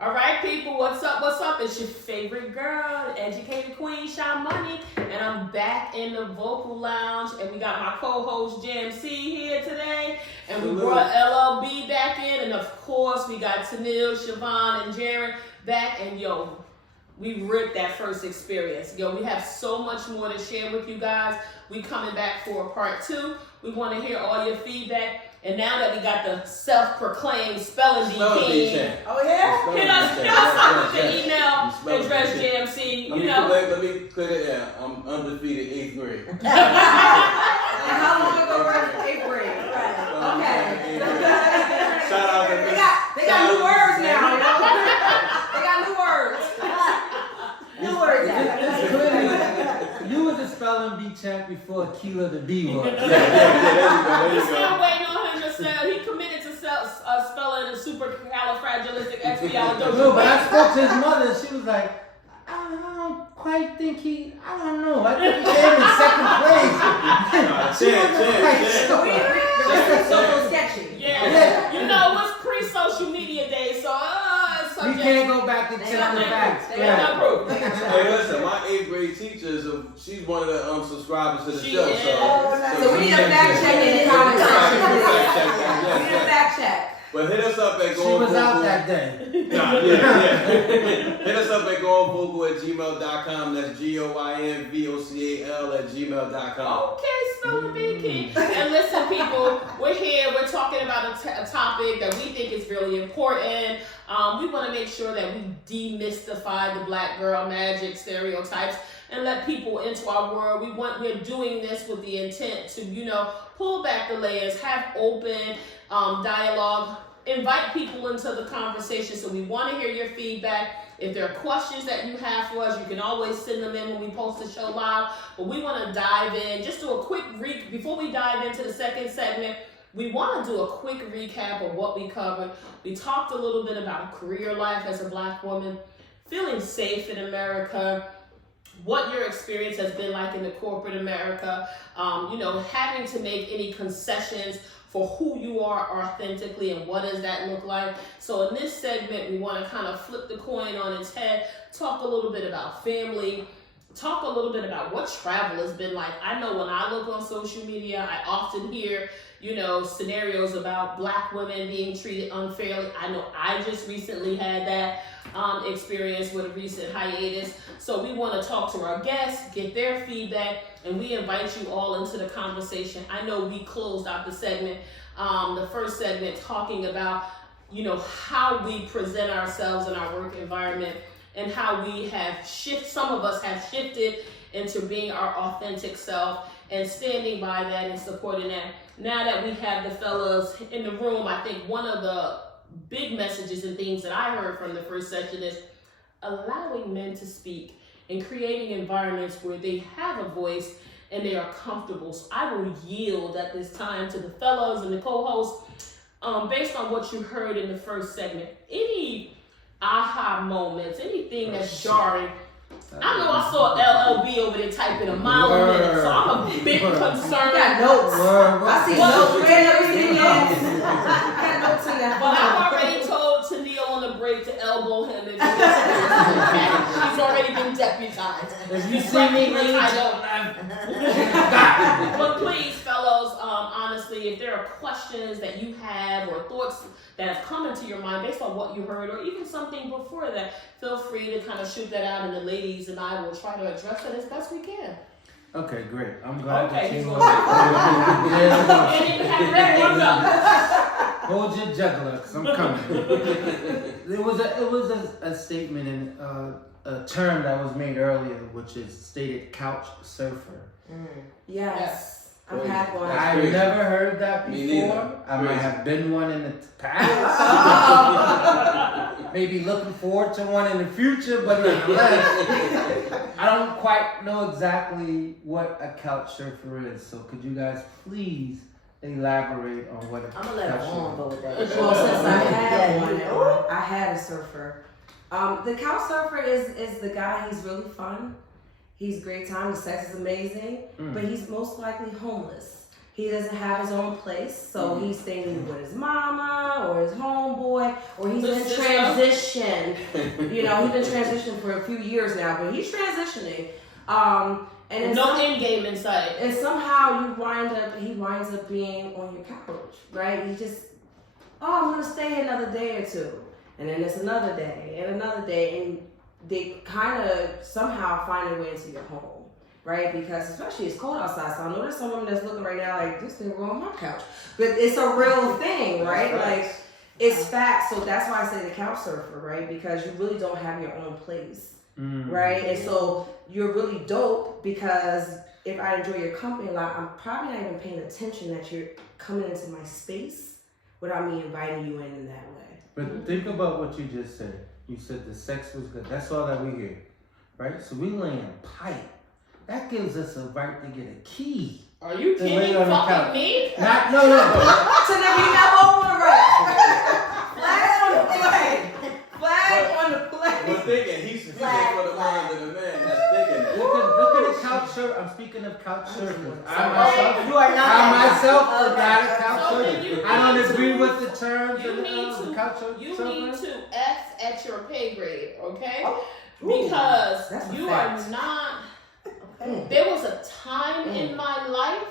All right, people, what's up? What's up? It's your favorite girl, educated queen, Sha-Money, and I'm back in the vocal lounge, and we got my co-host JMC here today, and we brought LLB back in, and of course we got Tanil, Siobhan, and Jaron back, and yo, we ripped that first experience. Yo, we have so much more to share with you guys. We coming back for a part 2. We want to hear all your feedback. And now that we got the self-proclaimed spelling bee king, oh yeah, hit us up with the email address, JMC. Let me clear it out. I'm undefeated 8th grade. And how long ago were you? 8th grade. Right. Okay. Shout out to me. They got new words now. You know? They got new words. New words. You were the spelling bee champ before Keela the Bee was. There you go. We're still waiting on him to sell. He committed to spelling the supercalifragilisticexpialidocious. No, but I spoke to his mother. She was like, I don't quite think I don't know. I think he came in second place. So sketchy. Yeah. You know, it was pre-social media days, so we can't go back and check the facts. Hey, listen, my 8th grade teacher, she's one of the subscribers to the show. So we need a fact check in the comment section. We need a fact check. But hit us up at Goin Vocal. She was out that day. Hit us up at goinvocal@gmail.com. That's GOINVOCAL@gmail.com. Okay, spell the bee king. And listen, people, we're here. We're talking about a topic that we think is really important. We want to make sure that we demystify the black girl magic stereotypes and let people into our world. We're doing this with the intent to, pull back the layers, have open dialogue, invite people into the conversation. So we want to hear your feedback. If there are questions that you have for us, you can always send them in when we post the show live. But we want to dive in. Just do a quick before we dive into the second segment. We want to do a quick recap of what we covered. We talked a little bit about career life as a black woman, feeling safe in America, what your experience has been like in the corporate America, having to make any concessions for who you are authentically and what does that look like. So in this segment, we want to kind of flip the coin on its head, talk a little bit about family, talk a little bit about what travel has been like. I know when I look on social media, I often hear, scenarios about black women being treated unfairly. I know I just recently had that experience with a recent hiatus. So we want to talk to our guests, get their feedback, and we invite you all into the conversation. I know we closed out the segment, the first segment, talking about, how we present ourselves in our work environment and how we have some of us have shifted into being our authentic self and standing by that and supporting that. Now that we have the fellas in the room, I think one of the big messages and things that I heard from the first session is allowing men to speak and creating environments where they have a voice and they are comfortable. So I will yield at this time to the fellows and the co-hosts based on what you heard in the first segment. Any aha moments, anything that's jarring. I know I saw LLB over there typing a mile a minute, so I'm a bit concerned. I got notes. I see notes. Everything else. I got notes in that. But I've already told Tanil on the break to elbow him. She's already been deputized. If you see me, But please, fellows, honestly, if there are questions that you have or thoughts that have come into your mind based on what you heard or even something before that, feel free to kind of shoot that out, and the ladies and I will try to address it as best we can. Okay, great. I'm glad Okay, that he's you going to hold your juggler, because I'm coming. It was a statement in a term that was made earlier, which is stated couch surfer. Yes. I've had one. I've never heard that before. I might have been one in the past. Maybe looking forward to one in the future, but nonetheless, I don't quite know exactly what a couch surfer is. So could you guys please elaborate on what a couch surfer is? I'm going to let Vaughn go with that. Well, since I had one, I had a surfer. The couch surfer is the guy. He's really fun. He's great time. The sex is amazing, but he's most likely homeless. He doesn't have his own place, so he's staying either with his mama or his homeboy, or he's in transition. You know, he's been transitioning for a few years now, but he's transitioning. And no end game in sight. And somehow he winds up being on your couch, right? He just, I'm gonna stay another day or two, and then it's another day and another day, and they kind of somehow find their way into your home. Right, because especially it's cold outside, so I know there's some women that's looking right now like this thing on my couch, but it's a real thing, right? Like it's facts. So that's why I say the couch surfer, right? Because you really don't have your own place, right? And so you're really dope because if I enjoy your company a lot, I'm probably not even paying attention that you're coming into my space without me inviting you in that way. But think about what you just said. You said the sex was good. That's all that we hear, right? So we laying pipe. That gives us a right to get a key. Are you kidding? Fucking me? No. So then we have over right. Flag on the flag. Flag on the flag. We're thinking he's for the mind of the man that's thinking that. Look at the couch surfer. I'm speaking of couch surfers. You are not. I myself are not a couch surfer. I don't agree with the terms of the couch surfer. You need to F at your pay grade, okay? Because you are not. There was a time in my life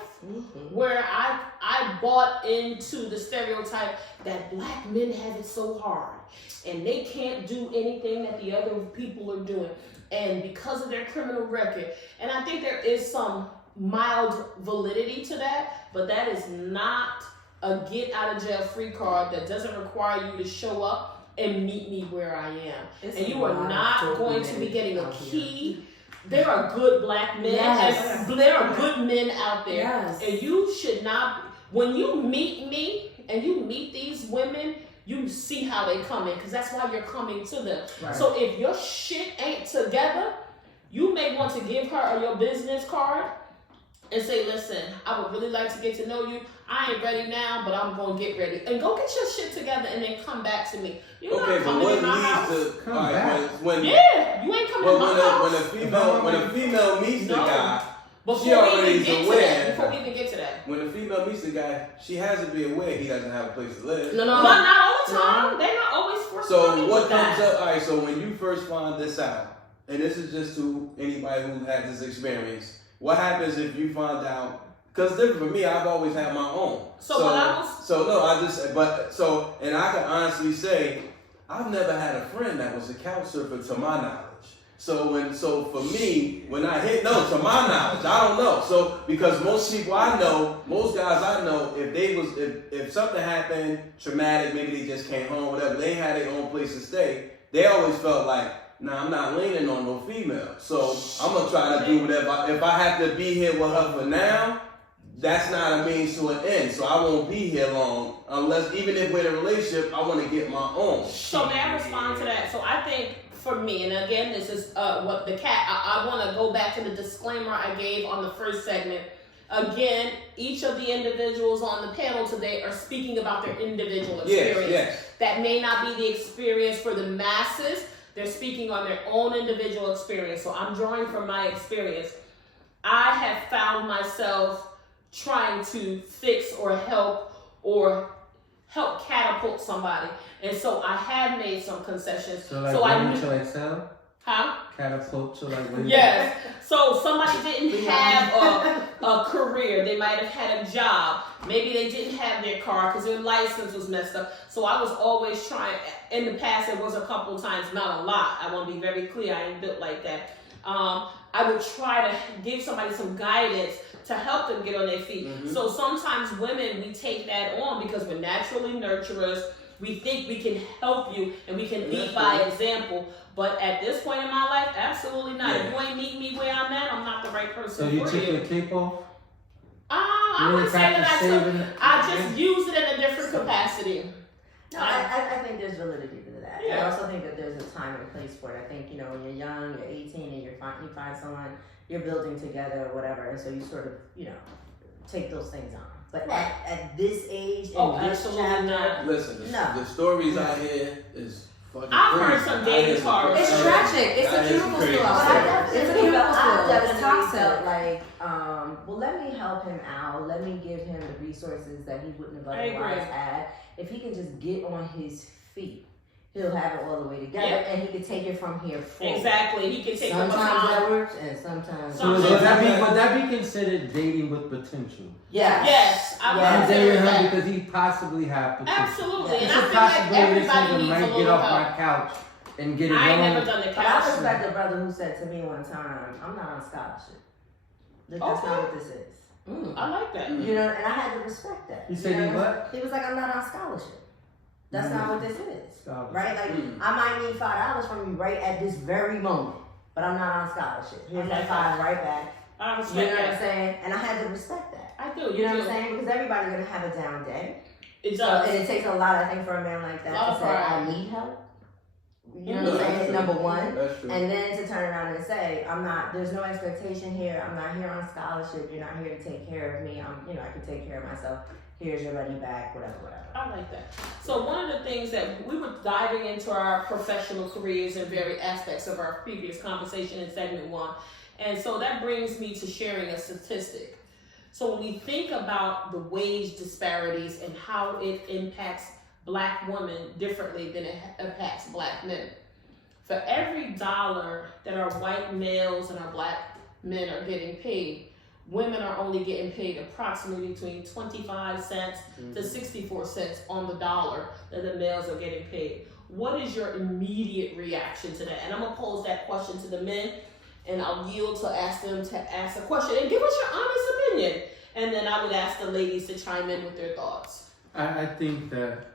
where I bought into the stereotype that black men have it so hard and they can't do anything that the other people are doing, and because of their criminal record. And I think there is some mild validity to that, but that is not a get out of jail free card that doesn't require you to show up and meet me where I am. And you are not going to be getting a key. There are good black men, and there are good men out there, and you should not. When you meet me and you meet these women, you see how they come in, because that's why you're coming to them. Right. So if your shit ain't together, you may want to give her your business card and say, "Listen, I would really like to get to know you. I ain't ready now, but I'm gonna get ready." And go get your shit together and then come back to me. You're not coming in my house. You ain't coming in my house. When a female meets the guy, before she already is aware. Before we even get to that. When a female meets the guy, she has to be aware he doesn't have a place to live. No, but not all the time. They're not always forced. So what comes up? All right. So when you first find this out, and this is just to anybody who had this experience. What happens if you find out? Because different for me, I've always had my own. And I can honestly say, I've never had a friend that was a couch surfer to my knowledge. So for me, when I hit, to my knowledge, I don't know. So because most people I know, most guys I know, if something happened traumatic, maybe they just came home, whatever, they had their own place to stay. They always felt like, nah, I'm not leaning on no female. So I'm gonna try to do whatever. If I have to be here with her for now, that's not a means to an end. So I won't be here long unless, even if we're in a relationship, I want to get my own. So may I respond to that? So I think for me, and again, this is what the cat. I want to go back to the disclaimer I gave on the first segment. Again, each of the individuals on the panel today are speaking about their individual experience. Yes. That may not be the experience for the masses. They're speaking on their own individual experience. So I'm drawing from my experience. I have found myself trying to fix or help catapult somebody. And so I have made some concessions. So I knew to excel? Huh? Catapult to Yes. So somebody didn't have a career. They might have had a job. Maybe they didn't have their car because their license was messed up. So I was always trying. In the past, it was a couple of times, not a lot. I want to be very clear. I ain't built like that. I would try to give somebody some guidance to help them get on their feet. Mm-hmm. So sometimes women, we take that on because we're naturally nurturers. We think we can help you and we can lead by example. But at this point in my life, absolutely not. Yeah. If you ain't meet me where I'm at, I'm not the right person for you. So you took your cape off? I wouldn't say that I just use it in a different capacity. No, I think there's validity to that. Yeah. I also think that there's a time and place for it. I think, when you're young, you're 18 and you find someone, you're building together or whatever, and so you sort of, take those things on. But at this age, in this chapter, listen, the stories I hear is I've heard some dating horror. It's tragic. It's a chemical spill out there. It's a chemical spill. It's toxic. Felt like, well, let me help him out. Let me give him the resources that he wouldn't have otherwise had. If he can just get on his feet, he'll have it all the way together, and he can take it from here forward. Exactly. He can take sometimes that works, and sometimes. So would that be considered dating with potential? Yes. I'm dating him because he possibly have potential. Absolutely. It's And a I feel like everybody possibility needs a might little get off help. my couch and get it I ain't going. never done the But I couch. respect the brother who said to me one time, "I'm not on scholarship. That's not what this is." I like that. You know, and I had to respect that. He said he what? He was like, "I'm not on scholarship. That's not what this is." Scholarship. Right? Like, I might need $5 from you right at this very moment, but I'm not on scholarship. Here's that $5 right back. I You respect know what I'm that. saying? And I had to respect that. I do. You know what I'm saying? Because everybody's gonna have a down day. It So, does. and it takes a lot, I think, for a man like A lot that to of say, pride. "I need help." You know No, what I'm that's saying? true. Number one. That's true. And then to turn around and say, there's no expectation here. I'm not here on scholarship. You're not here to take care of me. I can take care of myself. Here's your money back, whatever. I like that. So one of the things that we were diving into our professional careers in various aspects of our previous conversation in segment 1. And so that brings me to sharing a statistic. So when we think about the wage disparities and how it impacts Black women differently than it impacts Black men. For every dollar that our white males and our Black men are getting paid, women are only getting paid approximately between 25 cents to 64 cents on the dollar that the males are getting paid. What is your immediate reaction to that? And I'm going to pose that question to the men, and I'll yield to ask them to ask a question and give us your honest opinion. And then I would ask the ladies to chime in with their thoughts. I think that,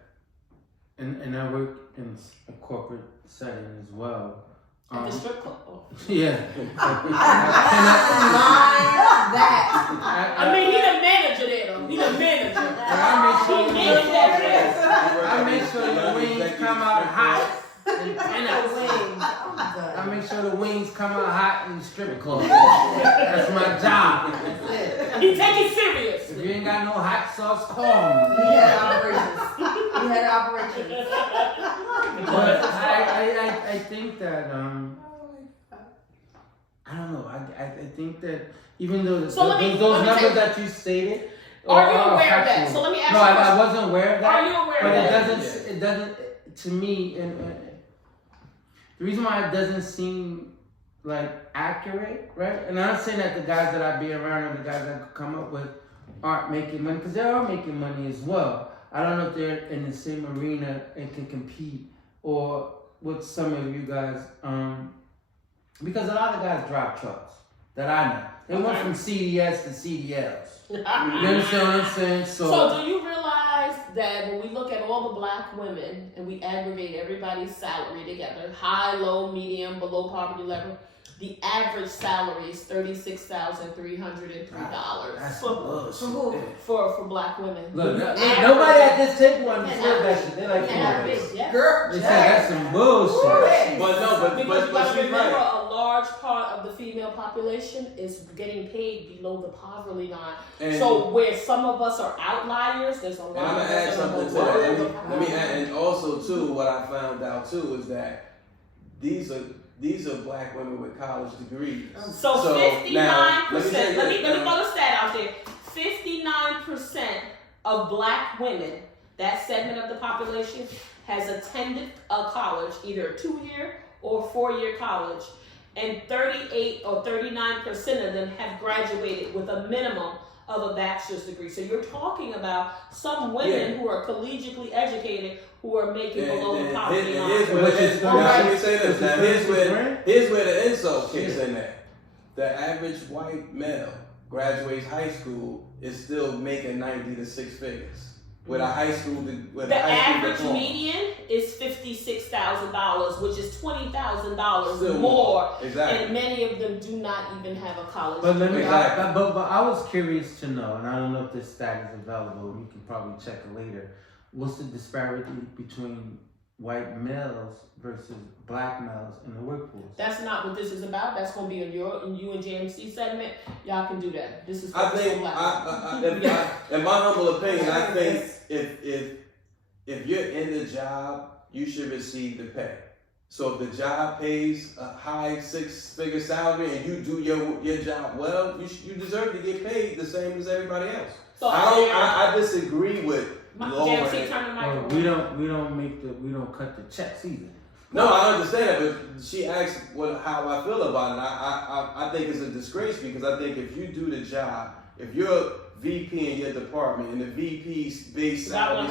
and I work in a corporate setting as well. At the strip club? Oh. Yeah. I mean, he's a manager there, though. He's a manager. I He make sure the wings come out hot and I make sure the wings come out hot in the strip club. That's my job. He take it serious. If you ain't got no hot sauce, call me. He had operations. But I think that I don't know. I think that even though So let me numbers take- that you stated, Are you aware of that? So let me ask no, you a I question. wasn't aware of that. Are you aware but of that? it doesn't. To me, and the reason why it doesn't seem like accurate, right? And I'm not saying that the guys that I be around or the guys that I come up with aren't making money, because they are making money as well. I don't know if they're in the same arena and can compete, or with some of you guys, because a lot of guys drive trucks that I know. They went from CDS to CDLs. You understand what I'm saying? So do you realize that when we look at all the Black women and we aggregate everybody's salary together, high, low, medium, below poverty level, the average salary is $36,303 That's for Black women. Look, nobody at this table understood that shit. They like, Girl, they said that's some bullshit. But no, Because you but gotta she's remember, right. a large part of the female population is getting paid below the poverty line. And, So where some of us are outliers, there's a and lot I'm of gonna add us that are something to below that. the Let poverty me add, and also too, what I found out too is that these are Black women with college degrees. So 59%, now, let me say let me this. throw the stat out there. 59% of Black women, that segment of the population, has attended a college, either a 2-year or 4-year college. And 38 or 39% of them have graduated with a minimum of a bachelor's degree. So you're talking about some women who are collegiately educated who are making below the poverty line. Here's where let me say this. Now here's where the insult kicks in there. The average white male graduates high school is still making 90 to 6 figures with a high school with The a high school average diploma. median is $56,000, which is $20,000 Still more. Exactly. And many of them do not even have a college But let me, degree. but I was curious to know, and I don't know if this stat is available. You can probably check it later. What's the disparity between white males versus Black males in the workforce? That's not what this is about. That's going to be in you and JMC segment. Y'all can do that. This is I focused think, on Black. in my humble opinion, I think if you're in the job, you should receive the pay. So if the job pays a high 6-figure salary and you do your job well, you deserve to get paid the same as everybody else. So I disagree with lowering it. We don't cut the checks either. No, I understand that, but she asked how I feel about it. I think it's a disgrace because I think if you do the job, if you're a VP in your department and the VP's base salary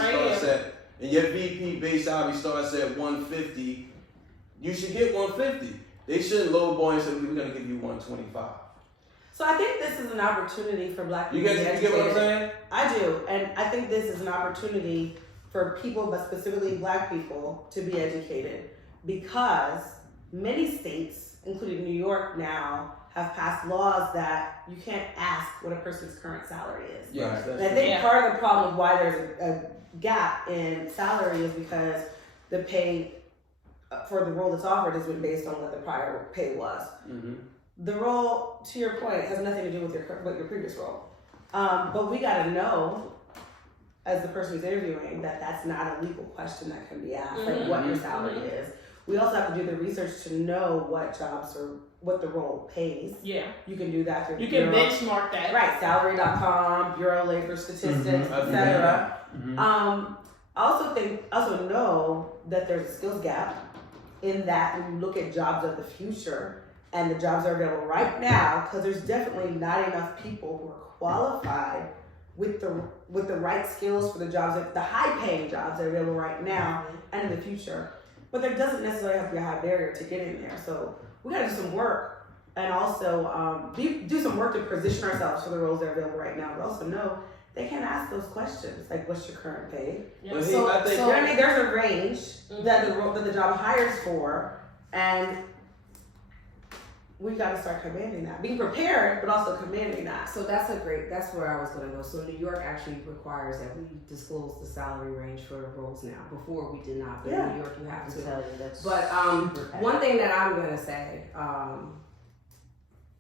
starts at 150, you should get 150. They shouldn't lowball and say we're gonna give you 125. So I think this is an opportunity for Black people You get what I'm saying? I do, and I think this is an opportunity for people, but specifically Black people, to be educated, because many states, including New York now, have passed laws that you can't ask what a person's current salary is. Yes, And I think part of the problem of why there's a gap in salary is because the pay for the role that's offered has been based on what the prior pay was. Mm-hmm. The role, to your point, has nothing to do with your previous role. But we got to know, as the person who's interviewing, that that's not a legal question that can be asked, like what your salary is. We also have to do the research to know what jobs or what the role pays. Yeah. You can do that through You can benchmark that. Right, salary.com, Bureau of Labor Statistics, etc. Also know that there's a skills gap in that when you look at jobs of the future and the jobs that are available right now, because there's definitely not enough people who are qualified with the right skills for the jobs, the high-paying jobs that are available right now and in the future. But there doesn't necessarily have to be a high barrier to get in there. So we got to do some work and also do some work to position ourselves for the roles that are available right now. But also know they can't ask those questions like, "What's your current pay?" Yeah. So there's a range that the job hires for, and we got to start commanding that. Being prepared, but also commanding that. So that's where I was going to go. So New York actually requires that we disclose the salary range for roles now. Before we did not, but in New York you have to. But one thing that I'm going to say,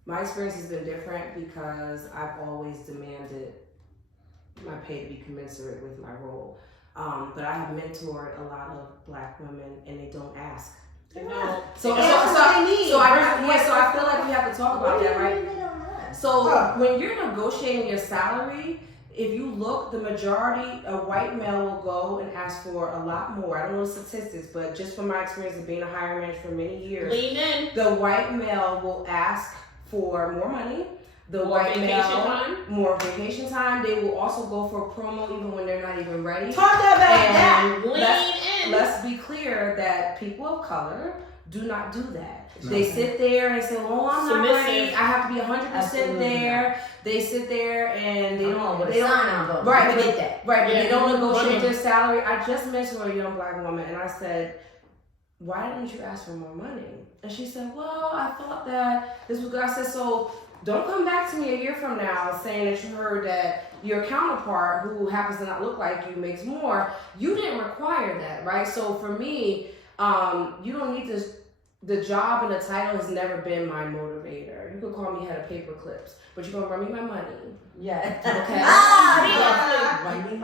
my experience has been different because I've always demanded my pay to be commensurate with my role. But I have mentored a lot of Black women and they don't ask. So I feel like we have to talk about that, right? So when you're negotiating your salary, if you look, the majority, a white male will go and ask for a lot more. I don't know the statistics, but just from my experience of being a hiring manager for many years, Lean in. the white male will ask for more money. The More white vacation male, time. more vacation time. They will also go for a promo even when they're not even ready. Talk about that. Lean in. Let's be clear that people of color do not do that. No. They sit there and they say, "Oh, I'm not Submissive. ready. I have to be 100% Absolutely there." not. They sit there and they don't. With They a don't. sign on vote. Right, I but get that. Right, but Yeah. they don't negotiate Women. their salary. I just mentioned a young Black woman, and I said, "Why didn't you ask for more money?" And she said, "Well, I thought that this was good." I said, "So don't come back to me a year from now saying that you heard that your counterpart, who happens to not look like you, makes more. You didn't require that, right?" So for me, you don't need to. The job and the title has never been my motivator. You could call me head of paper clips, but you're gonna run me my money. Yeah. Okay.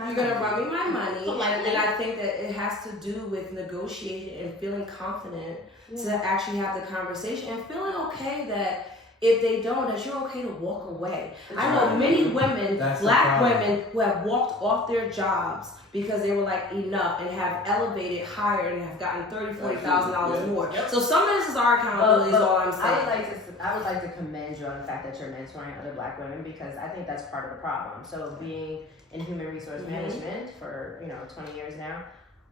You're gonna run me my money, and I think that it has to do with negotiating and feeling confident to actually have the conversation and feeling okay that if they don't, that you're okay to walk away. I know many women, That's the Black problem. women, who have walked off their jobs because they were like enough and have elevated higher and have gotten $30,000-$40,000 more. Yep. So some of this is our accountability, is all I'm saying. I would like to commend you on the fact that you're mentoring other Black women, because I think that's part of the problem. So being in human resource management for 20 years now,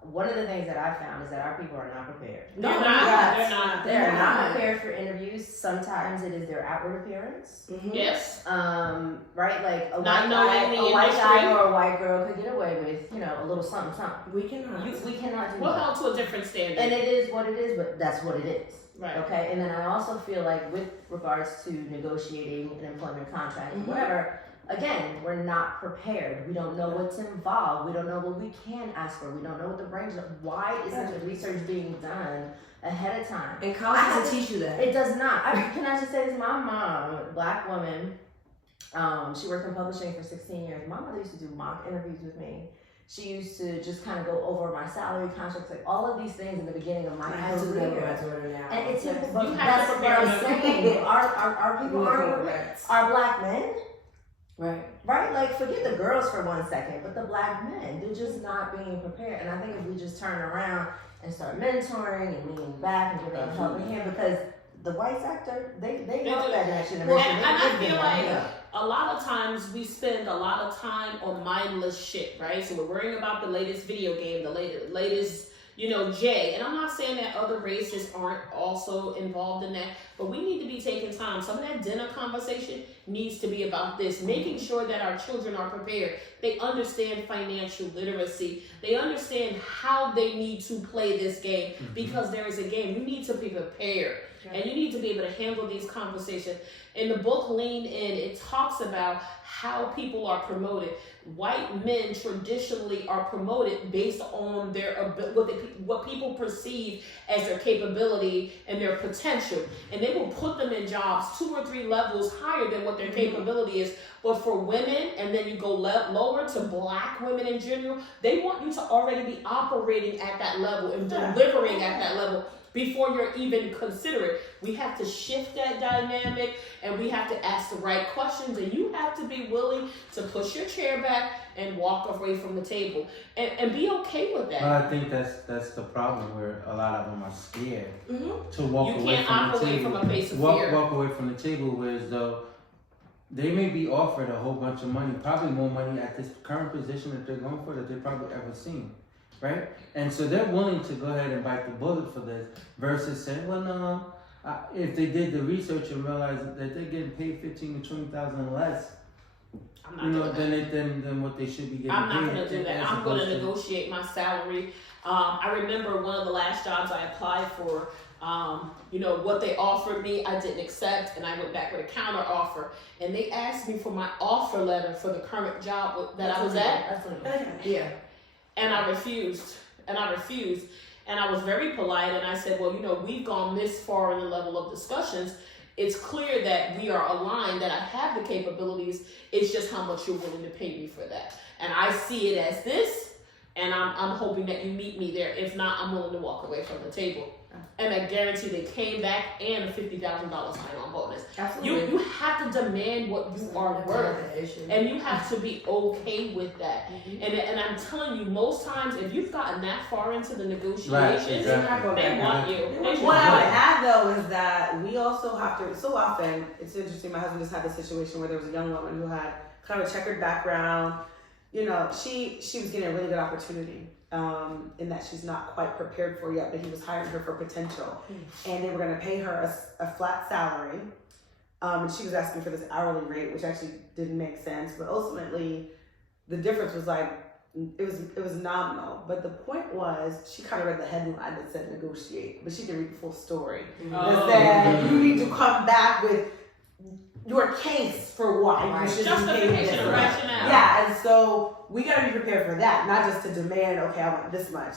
one of the things that I found is that our people are not prepared. No, they're not. They're not. They're not prepared for interviews. Sometimes it is their outward appearance. Yes. Right? Like a Not white knowing the guy industry. or a white girl could get away with, a little something, something. We cannot. We cannot do We're that. held to a different standard. And it is what it is, but that's what it is. Right. Okay, and then I also feel like with regards to negotiating an employment contract, whatever, again, we're not prepared. We don't know what's involved. We don't know what we can ask for. We don't know what the range of. Why is such a research being done ahead of time? And college doesn't teach you that. It does not. Can I just say this? My mom, Black woman, she worked in publishing for 16 years. My mother used to do mock interviews with me. She used to just kind of go over my salary contracts, like all of these things in the beginning of my I have to career. remember my daughter now. And it's You but have that's to what prepare I'm them. saying. Our people are black men, Right. right? Like forget the girls for 1 second, but the black men, they're just not being prepared. And I think if we just turn around and start mentoring and leaning back and giving a helping hand, because the white sector, they help do. that next generation. Well, and I They give feel them like help. a lot of times we spend a lot of time on mindless shit, right? So we're worrying about the latest video game, the latest, J. And I'm not saying that other races aren't also involved in that, but we need to be taking time. Some of that dinner conversation needs to be about this, making sure that our children are prepared. They understand financial literacy. They understand how they need to play this game because there is a game. You need to be prepared. And you need to be able to handle these conversations. In the book Lean In, it talks about how people are promoted. White men traditionally are promoted based on their what people perceive as their capability and their potential. And they will put them in jobs 2 or 3 levels higher than what their capability is. But for women, and then you go lower to black women in general, they want you to already be operating at that level and delivering at that level before you're even considerate. We have to shift that dynamic and we have to ask the right questions, and you have to be willing to push your chair back and walk away from the table and be okay with that. But I think that's the problem where a lot of them are scared to walk You away can't from the operate table. from a place of fear. Walk away from the table, whereas though they may be offered a whole bunch of money, probably more money at this current position that they're going for that they've probably ever seen. Right? And so they're willing to go ahead and bite the bullet for this versus saying, well, no, if they did the research and realized that they're getting paid $15,000 to $20,000 less, I'm not doing that. than what they should be getting I'm paid. not going to do that. as I'm going to opposed negotiate my salary. I remember one of the last jobs I applied for, what they offered me, I didn't accept, and I went back with a counter offer. And they asked me for my offer letter for the current job that I was at. Yeah. And I refused. And I was very polite, and I said, well, we've gone this far in the level of discussions. It's clear that we are aligned, that I have the capabilities. It's just how much you're willing to pay me for that. And I see it as this, and I'm hoping that you meet me there. If not, I'm willing to walk away from the table. And I guarantee they came back and a $50,000 sign-on bonus. Absolutely. You have to demand what you are worth, and you have to be okay with that. And I'm telling you, most times, if you've gotten that far into the negotiations, they want you. What I would add though is that we also have to, so often, it's interesting, my husband just had this situation where there was a young woman who had kind of a checkered background. She was getting a really good opportunity. In that she's not quite prepared for yet, but he was hiring her for potential, and they were going to pay her a flat salary, and she was asking for this hourly rate, which actually didn't make sense. But ultimately, the difference was like it was nominal. But the point was, she kind of read the headline that said negotiate, but she didn't read the full story. It said you need to come back with your case for why you should be paid this. Justification, rationale. Yeah, and so we gotta be prepared for that, not just to demand, okay, I want this much.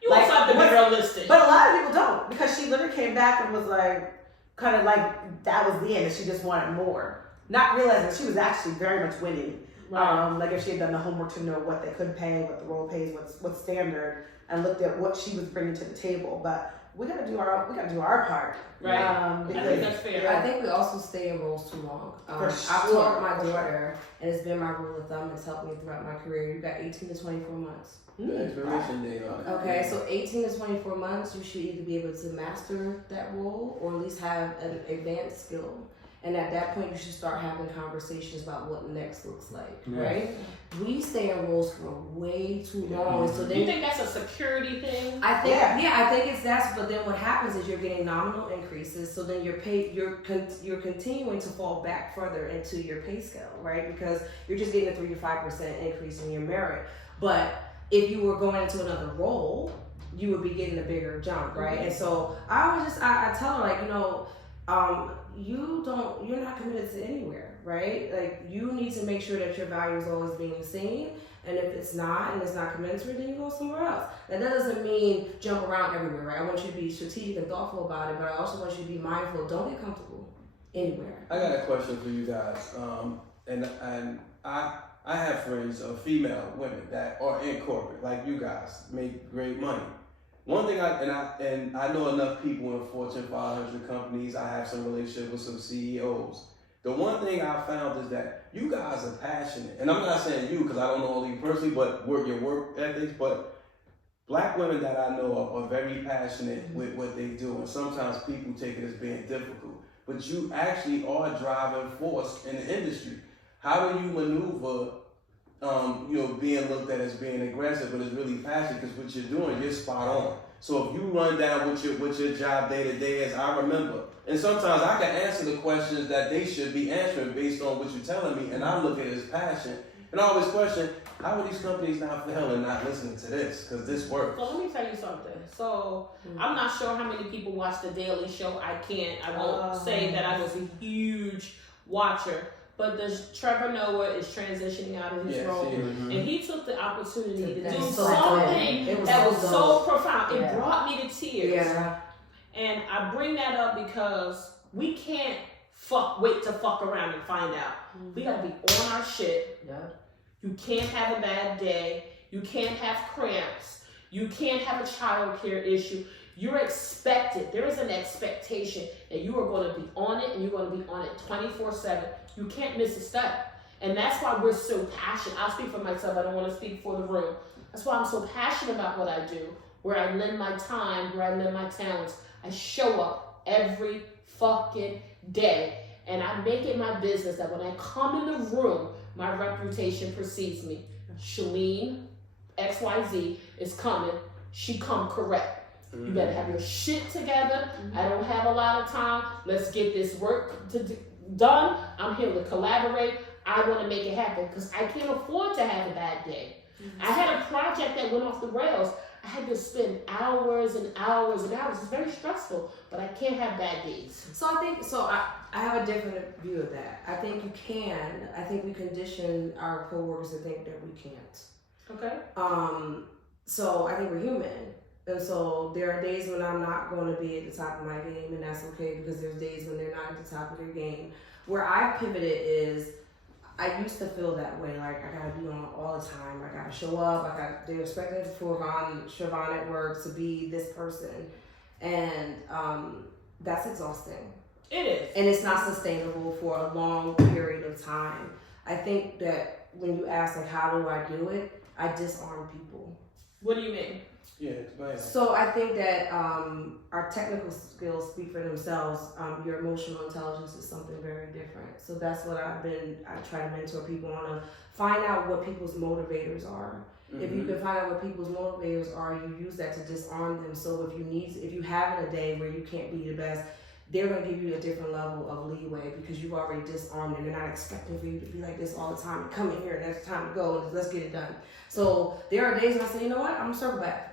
You also have to be realistic. But a lot of people don't, because she literally came back and was like, kind of like that was the end, and she just wanted more. Not realizing she was actually very much winning. Right. Like if she had done the homework to know what they could pay, what the role pays, what's standard, and looked at what she was bringing to the table. But we gotta do our part. Right. I Because, think that's fair. I think we also stay in roles too long. I've taught my daughter, and it's been my rule of thumb. It's helped me throughout my career. You got 18 to 24 months. Expiration date on it. Okay, so 18 to 24 months, you should either be able to master that role or at least have an advanced skill. And at that point, you should start having conversations about what next looks like, right? We stay in roles for way too long. So then, you think that's a security thing? I think, I think it's that. But then what happens is you're getting nominal increases. So then you're continuing to fall back further into your pay scale, right? Because you're just getting a 3 to 5% increase in your merit. But if you were going into another role, you would be getting a bigger jump, right? And so I tell her, like, you're not committed to anywhere, right? Like, you need to make sure that your value is always being seen, and if it's not, and it's not commensurate, then you go somewhere else. Now, that doesn't mean jump around everywhere, right? I want you to be strategic and thoughtful about it, but I also want you to be mindful. Don't get comfortable anywhere. I got a question for you guys, and I I have friends, female women that are in corporate, like you guys, make great money. One thing I know enough people in Fortune 500 companies. I have some relationship with some CEOs. The one thing I found is that you guys are passionate, and I'm not saying you because I don't know all of you personally, but your work ethics. But black women that I know are very passionate with what they do, and sometimes people take it as being difficult. But you actually are a driving force in the industry. How do you maneuver? Being looked at as being aggressive, but it's really passionate because what you're doing, you're spot on. So if you run down what your job day to day is, I remember. And sometimes I can answer the questions that they should be answering based on what you're telling me, and I look at it as passion. And I always question, how are these companies not failing, not listening to this? Because this works. So let me tell you something. So I'm not sure how many people watch The Daily Show. I won't say that I was a huge watcher. But Trevor Noah is transitioning out of his role, and he took the opportunity to do something that was so profound. It brought me to tears. Yeah. And I bring that up because we can't wait to fuck around and find out. We gotta be on our shit. Yeah. You can't have a bad day. You can't have cramps. You can't have a child care issue. You're expected. There is an expectation that you are going to be on it, and you're going to be on it 24/7. You can't miss a step. And that's why we're so passionate. I'll speak for myself. I don't want to speak for the room. That's why I'm so passionate about what I do, where I lend my time, where I lend my talents. I show up every fucking day. And I make it my business that when I come in the room, my reputation precedes me. Shalene, XYZ, is coming. She come correct. You better have your shit together. I don't have a lot of time. Let's get this work done. I'm here to collaborate. I want to make it happen because I can't afford to have a bad day. I had a project that went off the rails. I had to spend hours and hours and hours. It's very stressful, but I can't have bad days. So I have a different view of that. I think you can. I think we condition our coworkers to think that we can't. Okay. So I think we're human. And so there are days when I'm not going to be at the top of my game, and that's okay because there's days when they're not at the top of their game. Where I pivoted is I used to feel that way, like I gotta be on all the time. I gotta show up. They're expecting for Siobhan at work to be this person, and that's exhausting. It is, and it's not sustainable for a long period of time. I think that when you ask like how do I do it, I disarm people. What do you mean? Yeah, right. So I think that our technical skills speak for themselves. Your emotional intelligence is something very different. So that's what I try to mentor people on, to find out what people's motivators are. If you can find out what people's motivators are, you use that to disarm them. So if you have a day where you can't be the best, they're going to give you a different level of leeway because you've already disarmed them. They're not expecting for you to be like this all the time. You come in here and it's time to go and let's get it done. So there are days when I say, you know what, I'm going to circle back.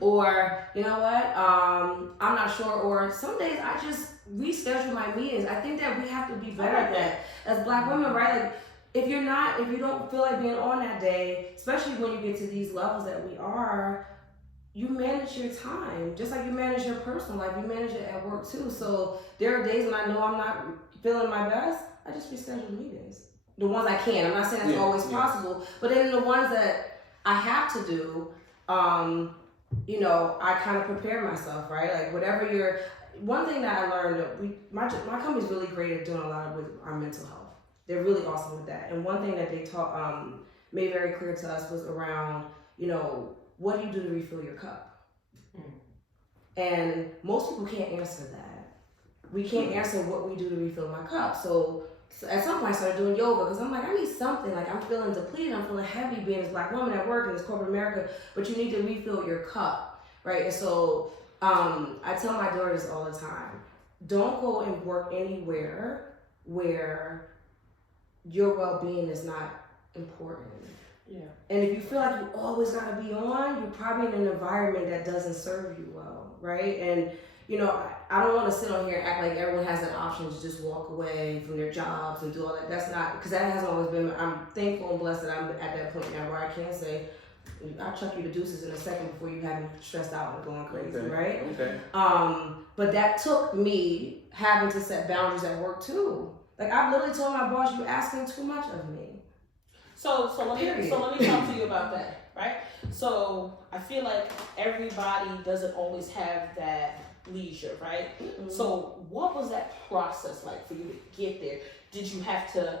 Or, you know what, I'm not sure. Or some days I just reschedule my meetings. I think that we have to be better at that as Black women, right? Like if you don't feel like being on that day, especially when you get to these levels that we are, you manage your time just like you manage your personal life. You manage it at work too. So there are days when I know I'm not feeling my best. I just reschedule meetings. The ones I can. I'm not saying it's always possible, but then the ones that I have to do, I kind of prepare myself, right? Like whatever one thing that I learned that my company's really great at doing a lot with our mental health. They're really awesome with that. And one thing that they made very clear to us was around, what do you do to refill your cup? And most people can't answer that. We can't answer what we do to refill my cup. So at some point I started doing yoga because I'm like, I need something. Like I'm feeling depleted. I'm feeling heavy being this Black woman at work in this corporate America, but you need to refill your cup, right? And so I tell my daughters all the time, don't go and work anywhere where your well-being is not important. Yeah. And if you feel like you always gotta be on, you're probably in an environment that doesn't serve you well, right? And I don't want to sit on here and act like everyone has an option to just walk away from their jobs and do all that. That's not, because that hasn't always been, I'm thankful and blessed that I'm at that point now where I can say, I'll chuck you the deuces in a second before you have me stressed out and going crazy, right? Okay. But that took me having to set boundaries at work too. Like I've literally told my boss, you're asking too much of me. So let me talk to you about that, right? So I feel like everybody doesn't always have that leisure, right? Mm-hmm. So what was that process like for you to get there? Did you have to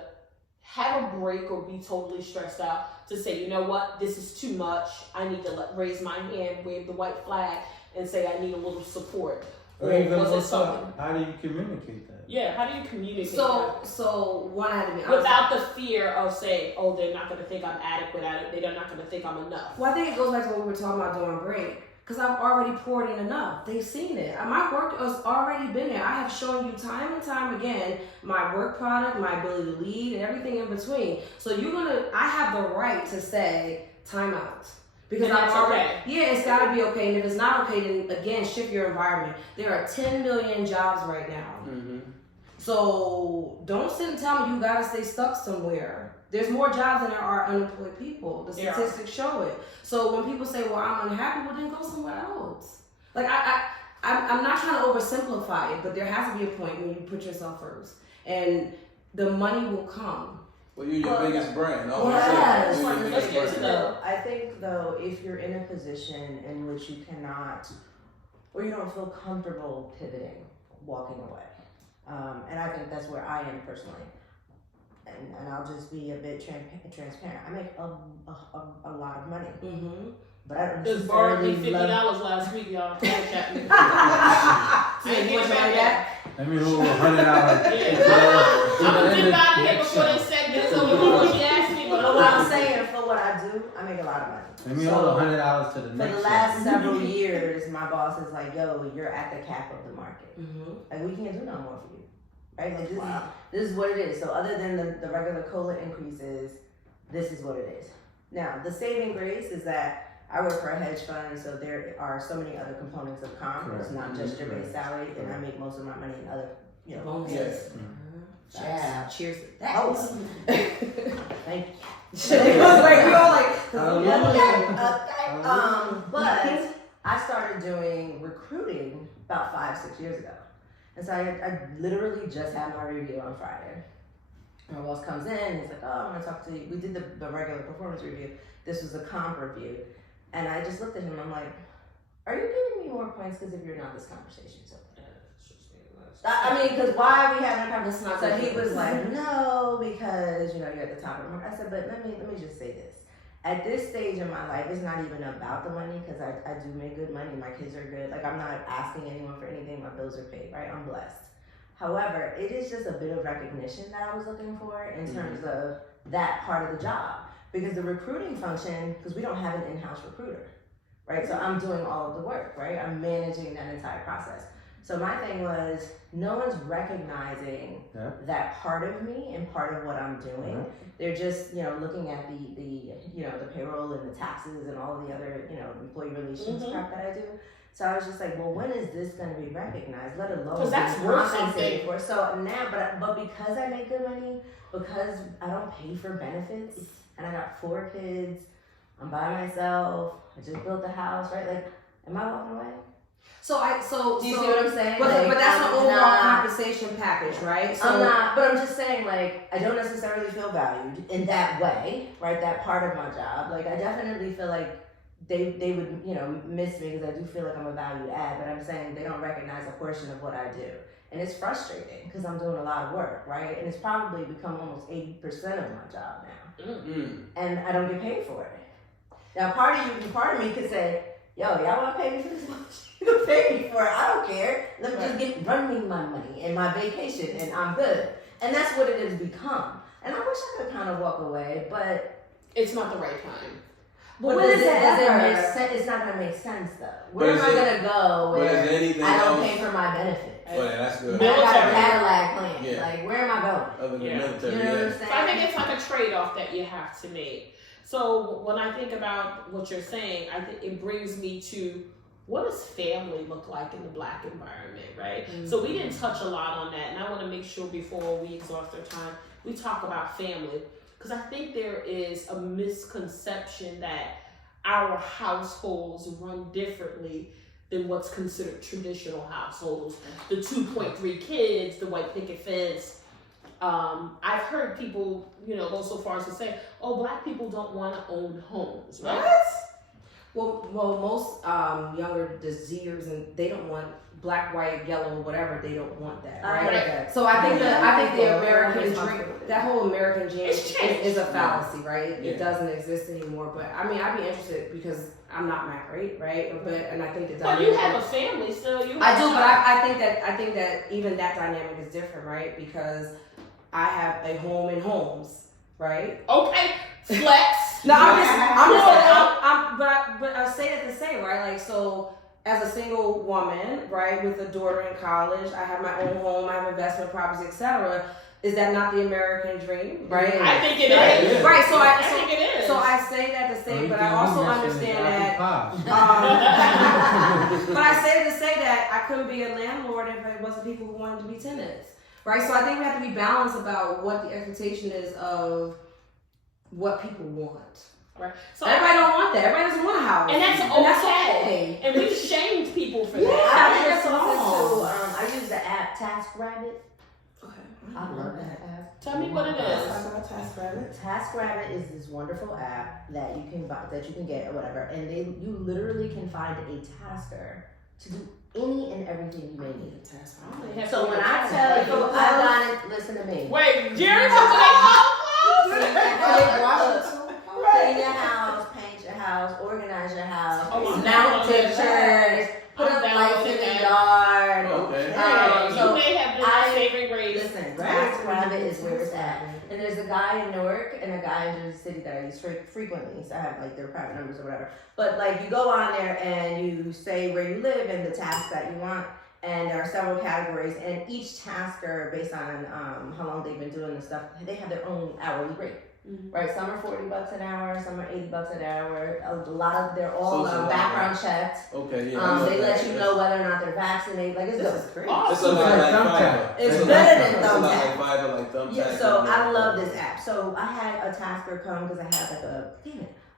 have a break or be totally stressed out to say, you know what, this is too much. I need to raise my hand, wave the white flag, and say I need a little support. Or even was it something? also, how do you communicate that? Yeah, how do you communicate that? So one, I had to be honest. Without the fear of saying, oh, they're not going to think I'm adequate at it. They're not going to think I'm enough. Well, I think it goes back to what we were talking about during break. Because I've already poured in enough. They've seen it. My work has already been there. I have shown you time and time again my work product, my ability to lead, and everything in between. So I have the right to say timeout. Because And I've that's already, okay. yeah, it's got to be okay. And if it's not okay, then again, shift your environment. There are 10 million jobs right now. Mm-hmm. So don't sit and tell me you got to stay stuck somewhere. There's more jobs than there are unemployed people. The statistics show it. So when people say, well, I'm unhappy, well, then go somewhere else. Like, I'm not trying to oversimplify it, but there has to be a point when you put yourself first. And the money will come. Well, you're your biggest brand. Yes. Let's get to that. I think, though, if you're in a position in which you cannot, or you don't feel comfortable pivoting, walking away. And I think that's where I am personally. And I'll just be a bit transparent. I make a lot of money, but I don't Just borrowed me necessarily $50 last week, y'all. Chat me. Let me hold $100. I'm gonna get out of here before this segment is over. Before she asked me, but what I'm saying, for what I do, I make a lot of money. Let me hold $100 to the next. For the last several years, my boss is like, "Yo, you're at the cap of the market. Like, we can't do no more for you." Right? Like, this is what it is. So other than the regular COLA increases, this is what it is. Now, the saving grace is that I work for a hedge fund, so there are so many other components of comp. It's not just your base salary, and I make most of my money in other, bonuses. Yeah. Cheers to that. Oh. Thank you. It was like, we all like, but I started doing recruiting about 5-6 years ago. And so I literally just had my review on Friday. My boss comes in, he's like, oh, I'm gonna talk to you. We did the regular performance review. This was a comp review. And I just looked at him and I'm like, are you giving me more points because if you're not, this conversation is over? I mean, because why are we having a conversation? So he was like, no, because, you're at the top of the market. I said, but let me just say this. At this stage in my life, it's not even about the money because I do make good money. My kids are good. Like, I'm not asking anyone for anything. My bills are paid, right? I'm blessed. However, it is just a bit of recognition that I was looking for in terms of that part of the job. Because the recruiting function, because we don't have an in-house recruiter, right? So I'm doing all of the work, right? I'm managing that entire process. So my thing was, no one's recognizing that part of me and part of what I'm doing. They're just, looking at the payroll and the taxes and all of the other, employee relations crap that I do. So I was just like, well, when is this going to be recognized? Let alone because that's worth something. For. So now, but because I make good money, because I don't pay for benefits, and I got 4 kids, I'm by myself. I just built a house, right? Like, am I walking away? So do you see what I'm saying? But that's an overall compensation package, right? So but I'm just saying, like, I don't necessarily feel valued in that way, right? That part of my job. Like, I definitely feel like they would, miss me because I do feel like I'm a value add, but I'm saying they don't recognize a portion of what I do. And it's frustrating because I'm doing a lot of work, right? And it's probably become almost 80% of my job now. And I don't get paid for it. Now, part of me could say, yo, y'all want to pay me for this much? You can pay me for it. I don't care. Let me just run me my money and my vacation, and I'm good. And that's what it has become. And I wish I could kind of walk away, but it's not the right time. But when does it make sense? It's not going to make sense, though. Where am I going to go where I don't pay for my benefits? Well, that's good. I got a Cadillac plan. Yeah. Like, where am I going? Other than military, you know what I'm saying? So I think it's like a trade-off that you have to make. So when I think about what you're saying, I think it brings me to what does family look like in the Black environment, right? So we didn't touch a lot on that, and I want to make sure before we exhaust our time, we talk about family, because I think there is a misconception that our households run differently than what's considered traditional households. The 2.3 kids, the white picket fence, I've heard people, go so far as to say, "Oh, black people don't want to own homes." Right? Well, most younger Zers and they don't want black, white, yellow, whatever. They don't want that, right? Right. So I think the American dream, that whole American dream, is a fallacy, right? It doesn't exist anymore. But I mean, I'd be interested because I'm not married, right? And I think that. Well, you have a family still. I do, but I think that even that dynamic is different, right? Because I have a home in homes, right? Okay, flex. No, but I say it the same, right? Like, so as a single woman, right, with a daughter in college, I have my own home, I have investment properties, etc. Is that not the American dream, right? I think it is. Right, so I think it is. So I say that to say, but I also understand that. But I say to say that I couldn't be a landlord if it wasn't people who wanted to be tenants, right? So I think we have to be balanced about what the expectation is of what people want. Right. So everybody don't want that. Everybody doesn't want a house, and that's okay. And we shamed people for that. I think that's also I use the app TaskRabbit. Okay. I love that app. Tell me what it is. TaskRabbit. TaskRabbit is this wonderful app that you can buy, that you can get or whatever, and you literally can find a tasker to do any and everything you may need. So when I tell you, I got it. Listen to me. Wait, Jerry, clean your house, paint your house, organize your house, mount pictures, put up lights in the yard. Okay. You may have been my favorite grade. Listen, TaskRabbit is where it's at. And there's a guy in Newark and a guy in Jersey City that I use frequently. So I have like their private numbers or whatever. But like you go on there and you say where you live and the task that you want. And there are several categories, and each tasker, based on how long they've been doing this stuff, they have their own hourly rate. Mm-hmm. Right, some are $40 an hour, some are $80 an hour. A lot of they're all background checked. Okay, yeah. They let you know whether or not they're vaccinated. Like it's good. It's a lot like Fiverr. It's better than Thumbtack. Like Fiverr, like Thumbtack. Yeah, so I love this app. So I had a tasker come because I had like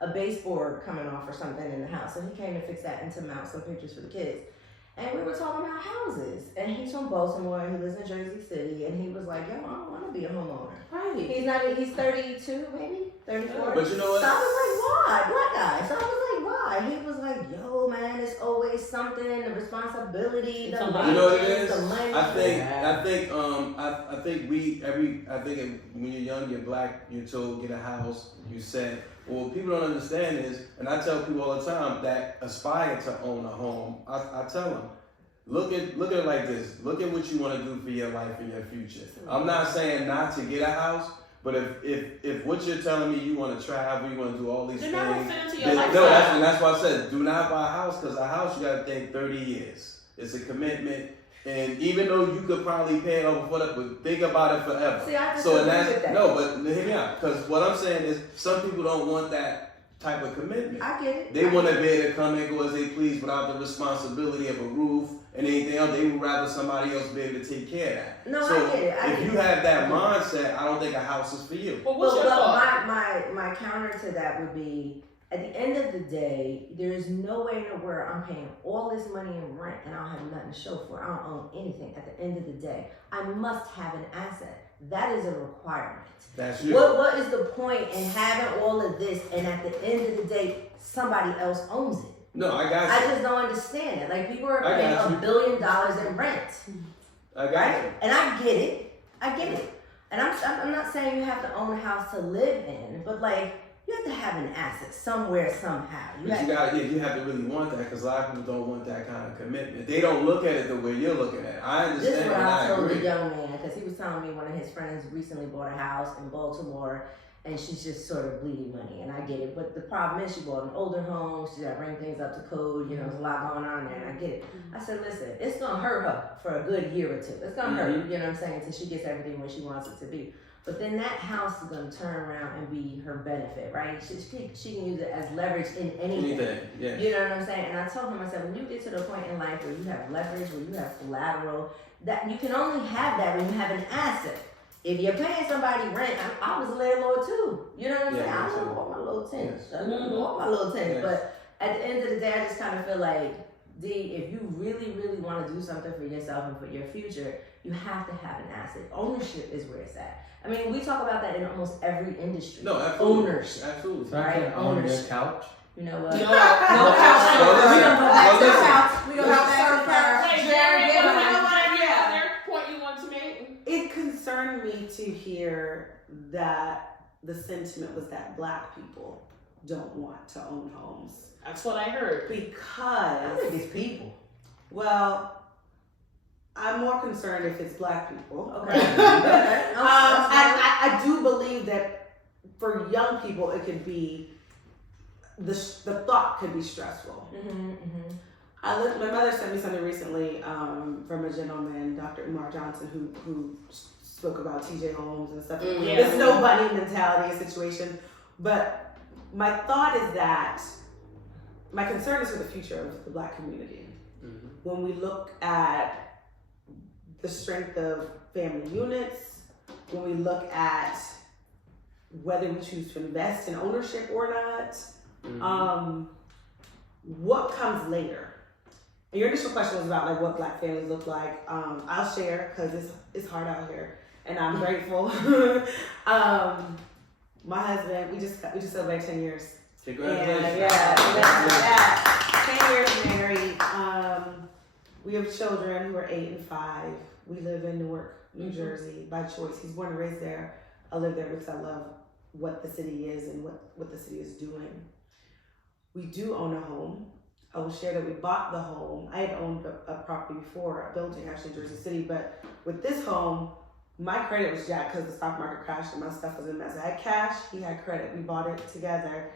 a baseboard coming off or something in the house, so he came to fix that and to mount some pictures for the kids. And we were talking about houses. And he's from Baltimore, and he lives in Jersey City. And he was like, yo, I don't want to be a homeowner. Right. He's 32, maybe? 34. But you know what? So I was like, why? Black guy. So I was like, why? He was like, yo, man, it's always something, the responsibility, the money. You know what it is? The money. I think when you're young, you're black, you're told get a house, you said. Well, people don't understand is, and I tell people all the time that aspire to own a home. I tell them, look at it like this. Look at what you want to do for your life and your future. I'm not saying not to get a house, but if what you're telling me, you want to travel, you want to do all these things. That's why I said do not buy a house, because a house you got to think 30 years. It's a commitment. And even though you could probably pay it over for that, but think about it forever. See, I just agree with that. No, but hear me out. Because what I'm saying is, some people don't want that type of commitment. I get it. They want to be able to come and go as they please without the responsibility of a roof and anything else. They would rather somebody else be able to take care of that. No, so I get it. If you have that mindset, I don't think a house is for you. But what's your thought? My counter to that would be, at the end of the day, there is no way in the world I'm paying all this money in rent and I don't have nothing to show for it. I don't own anything. At the end of the day, I must have an asset. That is a requirement. That's you. What is the point in having all of this and at the end of the day, somebody else owns it? No, I got you. I just don't understand it. Like, people are paying $1 billion in rent. I got right? you. And I get it. And I'm not saying you have to own a house to live in, but like, you have to have an asset somewhere, somehow. You have to really want that, because a lot of people don't want that kind of commitment. They don't look at it the way you're looking at it. I understand. This is what I told the young man, because he was telling me one of his friends recently bought a house in Baltimore, and she's just sort of bleeding money, and I get it. But the problem is, she bought an older home, she's got to bring things up to code, there's a lot going on there, and I get it. I said, listen, it's going to hurt her for a good year or two. It's going to hurt, you know what I'm saying, until she gets everything where she wants it to be. But then that house is going to turn around and be her benefit, right? She can use it as leverage in anything. Yeah. You know what I'm saying? And I told him, I said, when you get to the point in life where you have leverage, where you have collateral, that you can only have that when you have an asset. If you're paying somebody rent, I was a landlord too. You know what I'm saying? I don't want my little tent. I don't want my little tent. But at the end of the day, I just kind of feel like D, if you really, really want to do something for yourself and for your future, you have to have an asset. Ownership is where it's at. I mean, we talk about that in almost every industry. No, absolutely. Ownership. Absolutely. So I can own your couch. You know what? No, No couch. No, We listen. gonna go back to the listen. couch. We gonna go back to the couch. Wait, Jared, Jared, yeah. what other point you want to make? It concerned me to hear that the sentiment was that black people don't want to own homes. That's what I heard. I Because, think it's people. well, I'm more concerned if it's black people. Okay. And I do believe that for young people, it could be, the thought could be stressful. My mother sent me something recently from a gentleman, Dr. Umar Johnson, who spoke about TJ Holmes and stuff. Yeah. This nobody mentality situation. But my thought is that my concern is for the future of the black community. Mhm. When we look at the strength of family units, when we look at whether we choose to invest in ownership or not, what comes later? And your initial question was about like what black families look like. I'll share because it's hard out here, and I'm grateful. My husband, we just celebrated 10 years. Congratulations. And, yeah, 10 years married. We have children who are 8 and 5. We live in Newark, New Jersey by choice. He's born and raised there. I live there because I love what the city is and what the city is doing. We do own a home. I will share that we bought the home. I had owned a property before, a building actually in Jersey City, but with this home, my credit was jacked because the stock market crashed and my stuff was a mess. I had cash, he had credit. We bought it together.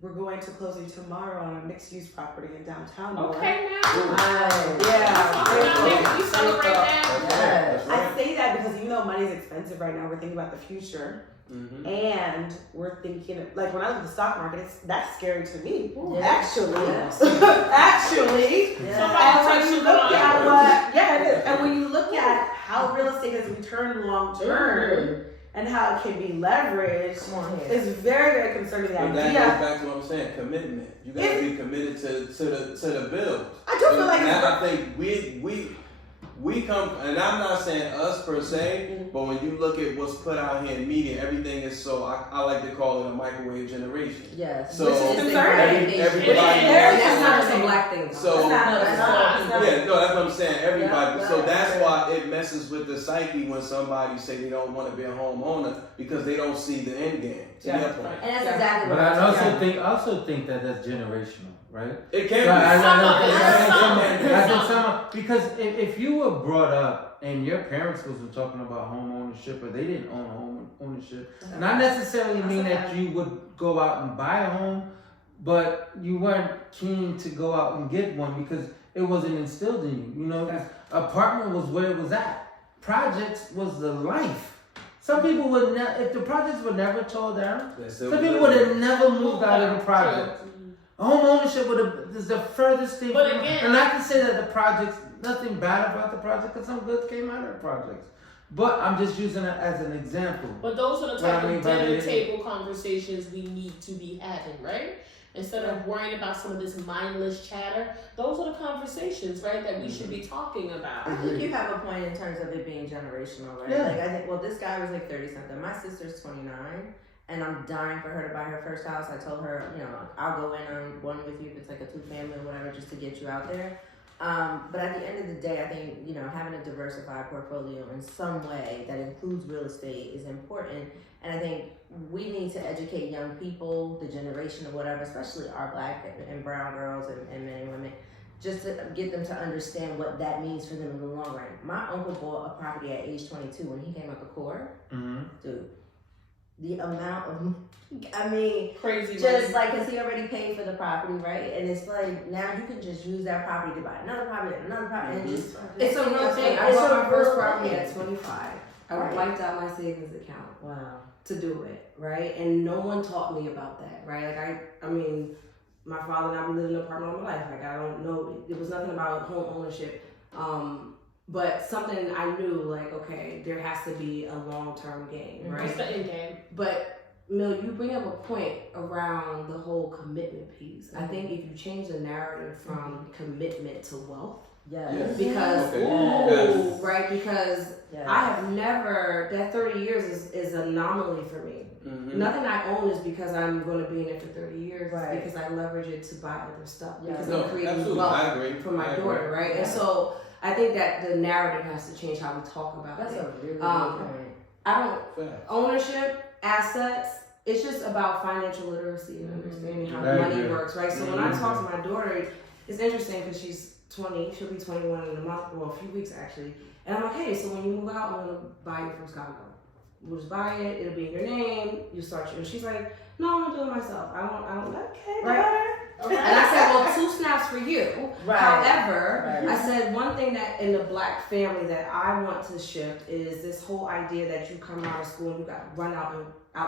We're going to closing tomorrow on a mixed-use property in downtown Newark. Okay, now. Yeah. We celebrate that. That's right. I say that because even though money is expensive right now, we're thinking about the future. Mhm. And we're thinking, like when I look at the stock market, that's scary to me. Yeah. Actually. Yes. Actually. Somebody And when touched you the look at line. it is. And when you look at how real estate has returned long term and how it can be leveraged, Come on here. it's very, very concerning. The But that idea. goes back to what I'm saying, commitment. You gotta be committed to the build. I do feel like And it's I think we come, and I'm not saying us per se, but when you look at what's put out here in media, everything is so, I like to call it a microwave generation. Yes. So, Which is concerning. everybody. That's not just a black thing. So, It's not. yeah, no, that's what I'm saying. Everybody. Yeah, So yeah. that's why it messes with the psyche when somebody say they don't want to be a homeowner because they don't see the end game. To Yeah. your point, And that's exactly But what I I'm also saying. think that that's generational, right? it can So I be. think some because if you were brought up and your parents wasn't talking about home ownership or they didn't own home ownership, not necessarily mean that you would go out and buy a home, but you weren't keen to go out and get one because it wasn't instilled in you. You know, apartment was where it was at. Projects was the life. Some people would if the projects were never tore down, some people would have never moved out of the project. Home ownership is the furthest thing. But again- and not to say that the projects, nothing bad about the project, because some good came out of the projects. But I'm just using it as an example. But those are the What type I mean of by dinner that- table conversations we need to be having, right? Instead of worrying about some of this mindless chatter, those are the conversations, right, that we should be talking about. I think you have a point in terms of it being generational, right? Yeah. Like I think, well, this guy was like 30 something. My sister's 29, and I'm dying for her to buy her first house. I told her, you know, I'll go in on one with you if it's like a 2-family or whatever, just to get you out there. But at the end of the day, I think, you know, having a diversified portfolio in some way that includes real estate is important. And I think we need to educate young people, the generation or whatever, especially our black and brown girls and men and women, just to get them to understand what that means for them in the long run. My uncle bought a property at age 22 when he came out the Corps. Dude, the amount of, I mean, Crazy. just like, because he already paid for the property, right? And it's like, now you can just use that property to buy another property, and just, It's a real thing. I It's bought a my first real property thing. at 25. I Right. wiped out my savings account wow. to do it, right? And no one taught me about that, right? Like I mean, my father and I lived in an apartment all my life. Like I don't know, there was nothing about home ownership. But something I knew, like, okay, there has to be a long-term game, right? What's the end game? But Mill, you bring up a point around the whole commitment piece. I think if you change the narrative from commitment to wealth, Yes. because Okay. right, because Yes. I have never, that 30 years is an anomaly for me. Mm-hmm. Nothing I own is because I'm going to be in it for 30 years. Right. It's because I leverage it to buy other stuff. Yeah. Because No, I'm creating absolutely. wealth I agree. for my I agree. daughter, right? Yeah. And so I think that the narrative has to change how we talk about That's it. a really good Um, point. I don't, Facts. ownership, assets, it's just about financial literacy and understanding how Very money good. works, right? So when I talk to my daughter, it's interesting because she's 20, she'll be 21 in a month, well, a few weeks actually. And I'm like, hey, so when you move out, I'm gonna buy your first condo. We'll just buy it, it'll be in your name, you start your, and she's like, no, I'm gonna do it myself. I don't, Okay, Right. daughter. and I said, well, 2 snaps for you. Right. However, Right. I said one thing that in the black family that I want to shift is this whole idea that you come out of school and you got to run out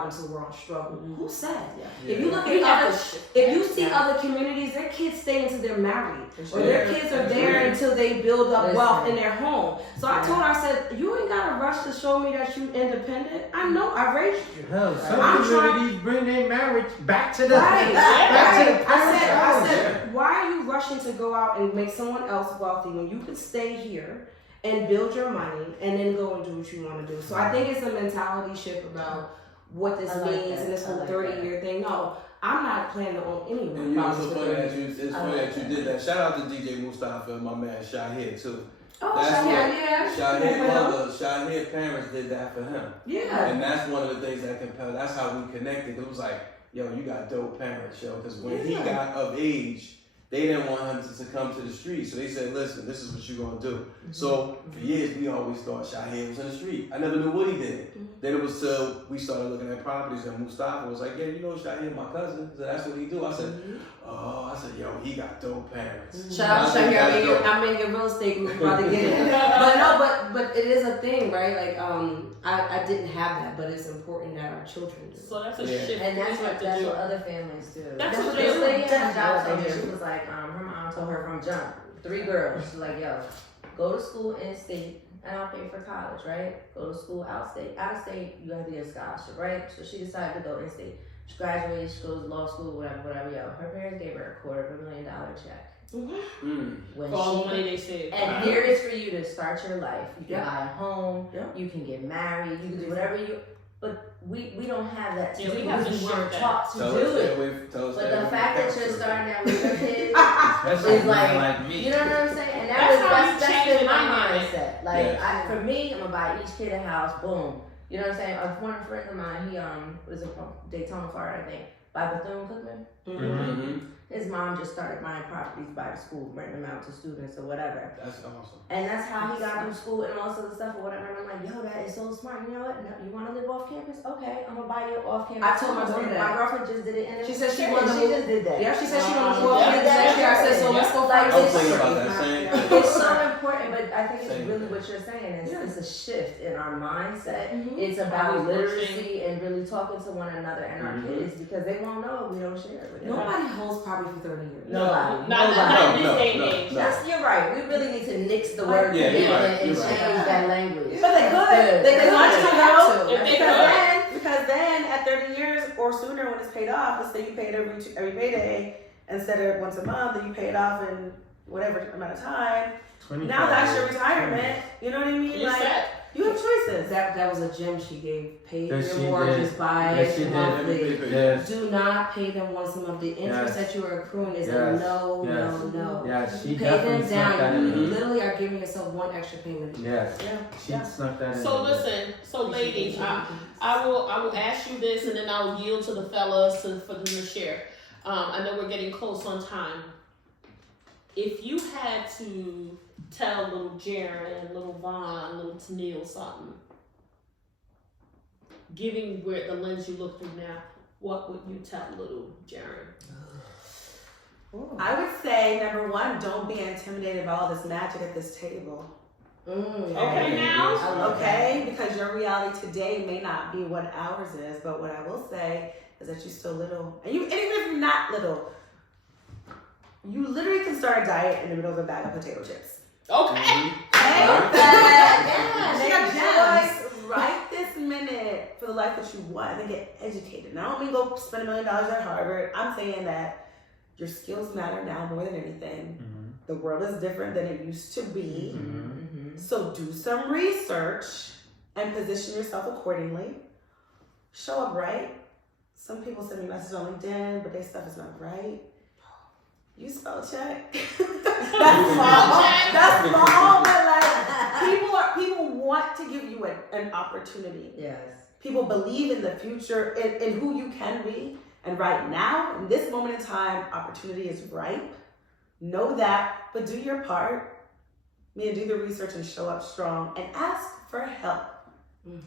into the world and struggle. Who said? Yeah. If you look You at have other, to shift if that. you see other communities, their kids stay until they're married, or their Yeah. kids are there until they build up wealth Listen. in their home. So I told her, I said, you ain't got to rush to show me that you independent. I know I raised you. Hell, some I'm trying- communities bring their marriage back to the Right, back to the I said, parents' house. why are you rushing to go out and make someone else wealthy when you could stay here and build your money and then go and do what you want to do? So I think it's a mentality shift about what this I like means that. and this I whole like 30-year thing. No, I'm not planning to own anyone. And you know, property it's for funny 30 that you, years. it's funny that you did that. Shout out to DJ Mustafa and my man Shahid too. Oh, That's Shahid, yeah. Shahid mother, Shahid parents did that for him. Yeah. And that's one of the things that compelled, that's how we connected. It was like, yo, you got dope parents, yo. Because when he got of age, they didn't want him to succumb to the street. So they said, listen, this is what you're going to do. So for years, we always thought Shahid was in the street. I never knew what he did. Then it was till we started looking at properties and Mustafa was like, yeah, you know Shahid, my cousin. So that's what he do. I said, yo, he got dope parents. Shout out to I think that's Shahid. dope. I'm in your real estate group about to get it. But no, but it is a thing, right? Like, I didn't have that, but it's important that our children do. So that's a Yeah. shift And we that's have what to do. other families do. That's what what this they lady do. at my job told me. That's what they She do. was like, her mom told her from jump, 3 girls. She's like, yo, go to school in state and I'll pay for college, right? Go to school out of state, you have to get a scholarship, right? So she decided to go in state. She graduated, she goes to law school, whatever, yo. Her parents gave her a $250,000 check. Mm. When For all the she money they saved. And here it is for you to start your life. You can Yeah. buy a home, Yeah. you can get married, you can do whatever you. But we don't have that. Yeah, we have to we weren't shift that. taught to Tell do us it. that with, tell us But that the fact that you're with starting out with your kids, Especially It's like, like me. you know what I'm saying? And That's how you that's change been the my dynamic. mindset. Like Yeah. for me, I'm gonna buy each kid a house. Boom. You know what I'm saying? One friend of mine, he was from Daytona, Florida, I think, by Bethune-Cookman. Mm-hmm. His mom just started buying properties by the school, renting them out to students or whatever. That's awesome. And that's how he got through school and all sorts of stuff or whatever. And I'm like, yo, that is so smart. You know what? No, you want to live off campus? Okay, I'm gonna buy you off campus. I told my daughter that. My girlfriend just did it. And She said she wanted wanted to She move- just did that. Yeah, she said she wanted to go Yeah. off campus next year. I said, so let's go Like, I find was it's- thinking about that same thing. It's so important, but I think it's Same really thing. what you're saying. Yeah. It's a shift in our mindset. Mhm. It's about Always literacy and really talking to one another and our kids because they won't know if we don't share it with them. Nobody holds property for 30 years. Nobody. Not in this No, day and no, age. no. That's you're right. We really need to nix the word Yeah, you're commitment right, and you're right. change that language. But they could. They They could. want you to have to. If they Because then at 30 years or sooner when it's paid off, let's say you pay it every payday instead of once a month, and you pay it off in whatever amount of time. 25 Now that's your years. retirement. You know what I mean? You're Like set. you have choices. That was a gem she gave. Pay Yes, your she mortgages did. by Yes, she did. monthly. Yes. Do not pay them once a month. The interest Yes. that you are accruing is a Yes. no, Yes. no. Yeah, she Pay definitely them snuck that down. You in. literally are giving yourself one extra payment. Yes, she Yeah. snuck that in. So listen, so ladies, I will ask you this, and then I'll yield to the fellas for them to share. I know we're getting close on time. If you had to tell little Jaron, little Vaughn, little Tennille something, giving where the lens you look through now, what would you tell little Jaron? I would say number one, don't be intimidated by all this magic at this table. Okay, now. Okay, because your reality today may not be what ours is, but what I will say is that you're still little, and even if you're not little, you literally can start a diet in the middle of a bag of potato chips. Okay. Okay, Right. yeah, She got make choice right this minute for the life that you want, then get educated. Now, I don't mean go spend $1 million at Harvard. I'm saying that your skills matter now more than anything. Mm-hmm. The world is different than it used to be. Mm-hmm. So do some research and position yourself accordingly. Show up right. Some people send me messages on LinkedIn, but their stuff is not right. You spell check. That's small, but like people want to give you an opportunity. Yes. People believe in the future, in who you can be. And right now, in this moment in time, opportunity is ripe. Know that, but do your part. Do the research and show up strong and ask for help.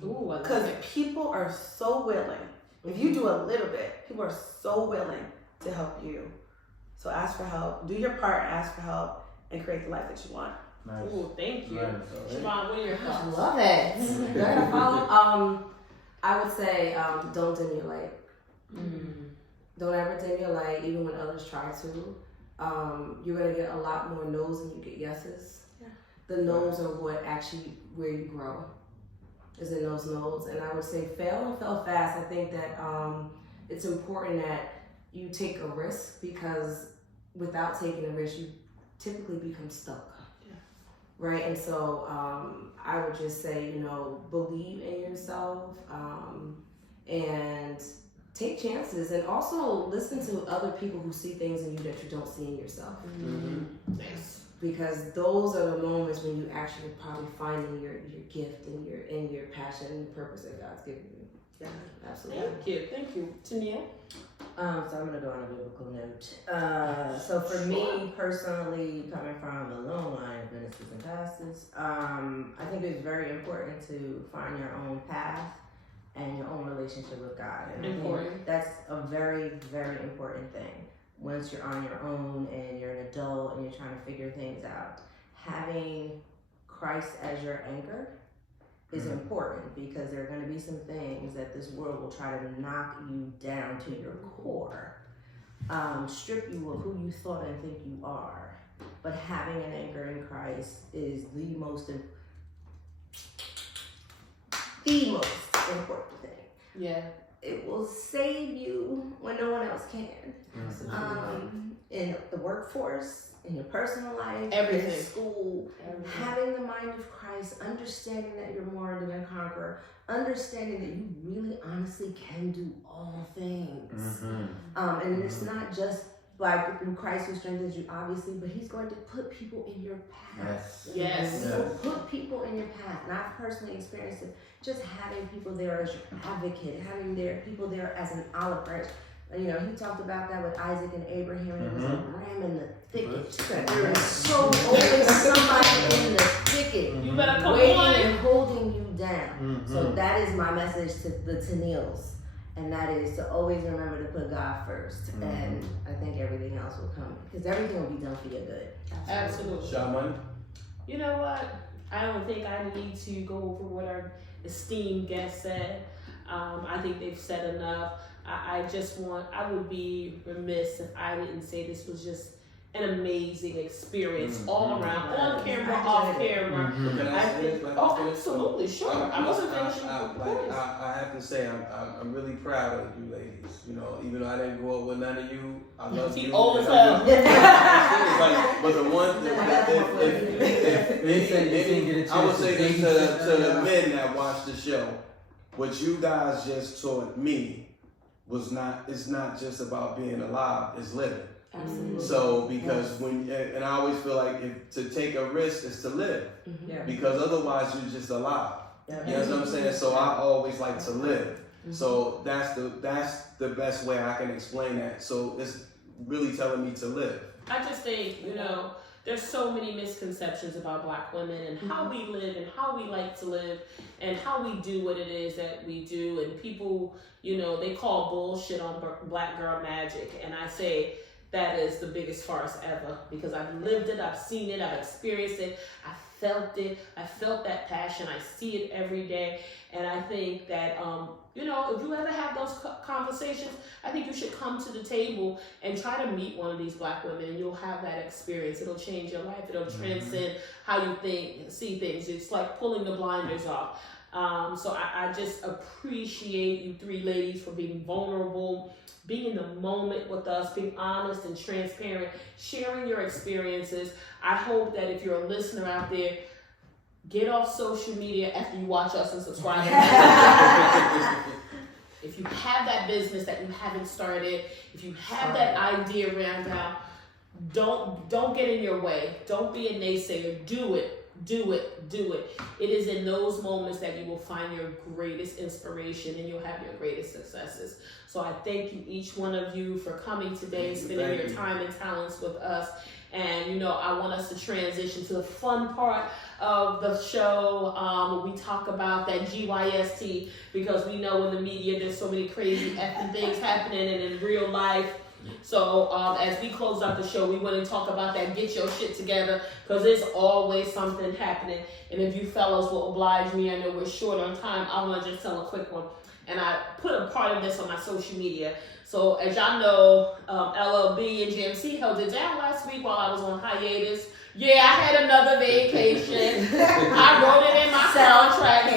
Ooh, Because people are so willing. If you do a little bit, people are so willing to help you. So ask for help. Do your part, ask for help, and create the life that you want. Nice. Ooh, thank you. Nice. Siobhan, what are your I thoughts? love it. Do I gotta follow? I would say don't dim your light. Don't ever dim your light, even when others try to. You're gonna get a lot more no's than you get yeses. Yeah. The no's are what actually where you grow. Is in those no's, and I would say fail and fail fast. I think that it's important that you take a risk, because without taking a risk, you typically become stuck. Yeah. Right, and so I would just say, believe in yourself and take chances, and also listen to other people who see things in you that you don't see in yourself. Yes. Because those are the moments when you actually probably finding your gift and your passion and purpose that God's given you. Yeah. Absolutely. Thank you. Tanil? So I'm gonna go on a biblical note. So for me personally, coming from a long line of ministers and pastors, I think it's very important to find your own path and your own relationship with God. And I think that's a very, very important thing. Once you're on your own and you're an adult and you're trying to figure things out, having Christ as your anchor is important, because there are going to be some things that this world will try to knock you down to your core, strip you of who you thought and think you are. But having an anchor in Christ is the most important thing. Yeah. It will save you when no one else can. In the workforce, in your personal life, Everything. in school, having the mind of Christ, understanding that you're more than a conqueror, understanding that you really honestly can do all things. And it's not just like through Christ who strengthens you, obviously, but he's going to put people in your path. Yes. He will put people in your path. And I've personally experienced it. Just having people there as your advocate, having people there as an olive branch. He talked about that with Isaac and Abraham, and it was a ram in the thicket. There is so always somebody in the thicket, You better come waiting on. and holding you down. So that is my message to the Tanils, and that is to always remember to put God first, and I think everything else will come, because everything will be done for your good. Absolutely. Sha-Money? You know what? I don't think I need to go over what our esteemed guest said. I think they've said enough. I would be remiss if I didn't say this was just an amazing experience all around, on camera, off camera. Can I say this? Absolutely, sure. I wasn't finishing the point. I have to say, I'm really proud of you ladies. Even though I didn't grow up with none of you, I love you. Old as hell. But the one, I would say this to the men that watch the show. What you guys just taught me it's not just about being alive, it's living. Absolutely. So because and I always feel like to take a risk is to live, because otherwise you're just alive. You know what I'm saying? So I always like to live. So that's the best way I can explain that. So it's really telling me to live. I just think, there's so many misconceptions about Black women and how we live and how we like to live and how we do what it is that we do. And people, they call bullshit on Black girl magic. And I say that is the biggest farce ever, because I've lived it, I've seen it, I've experienced it, I felt it, I felt that passion, I see it every day. And I think that, if you ever have those conversations, I think you should come to the table and try to meet one of these Black women, and you'll have that experience. It'll change your life. It'll transcend how you see things. It's like pulling the blinders off. So I just appreciate you three ladies for being vulnerable, being in the moment with us, being honest and transparent, sharing your experiences. I hope that if you're a listener out there, get off social media after you watch us and subscribe. If you have that business that you haven't started, if you have that idea around now, don't get in your way. Don't be a naysayer. Do it. Do it. Do it. It is in those moments that you will find your greatest inspiration and you'll have your greatest successes. So I thank you, each one of you, for coming today and spending your time and talents with us. And, I want us to transition to the fun part of the show. We talk about that GYST, because we know in the media there's so many crazy effing things happening and in real life. So as we close out the show, we want to talk about that get your shit together, because there's always something happening. And if you fellas will oblige me, I know we're short on time, I want to just tell a quick one. And I put a part of this on my social media. So as y'all know, LLB and GMC held it down last week while I was on hiatus. Yeah, I had another vacation. I wrote it in my contract.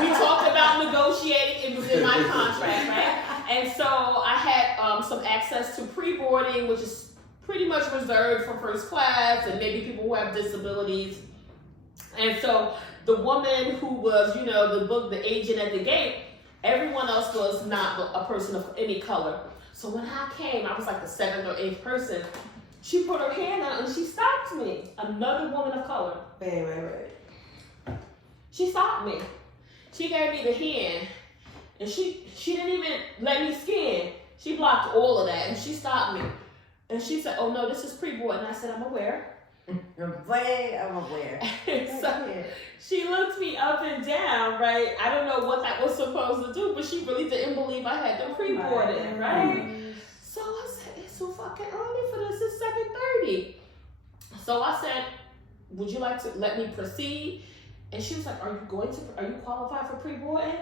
We talked about negotiating. It was in my contract, right? And so I had some access to pre-boarding, which is pretty much reserved for first class and maybe people who have disabilities. And so the woman who was, the agent at the gate, everyone else was not a person of any color. So when I came, I was like the 7th or 8th person. She put her hand out and she stopped me. Another woman of color. Wait. She stopped me. She gave me the hand. And she didn't even let me scan. She blocked all of that and she stopped me. And she said, "Oh no, this is pre-board." And I said, "I'm aware." I'm aware. So she looked me up and down, right? I don't know what that was supposed to do, but she really didn't believe I had the pre-boarding, right? So I said, "It's so fucking early for this. It's 7:30. So I said, "Would you like to let me proceed?" And she was like, are you qualified for pre-boarding?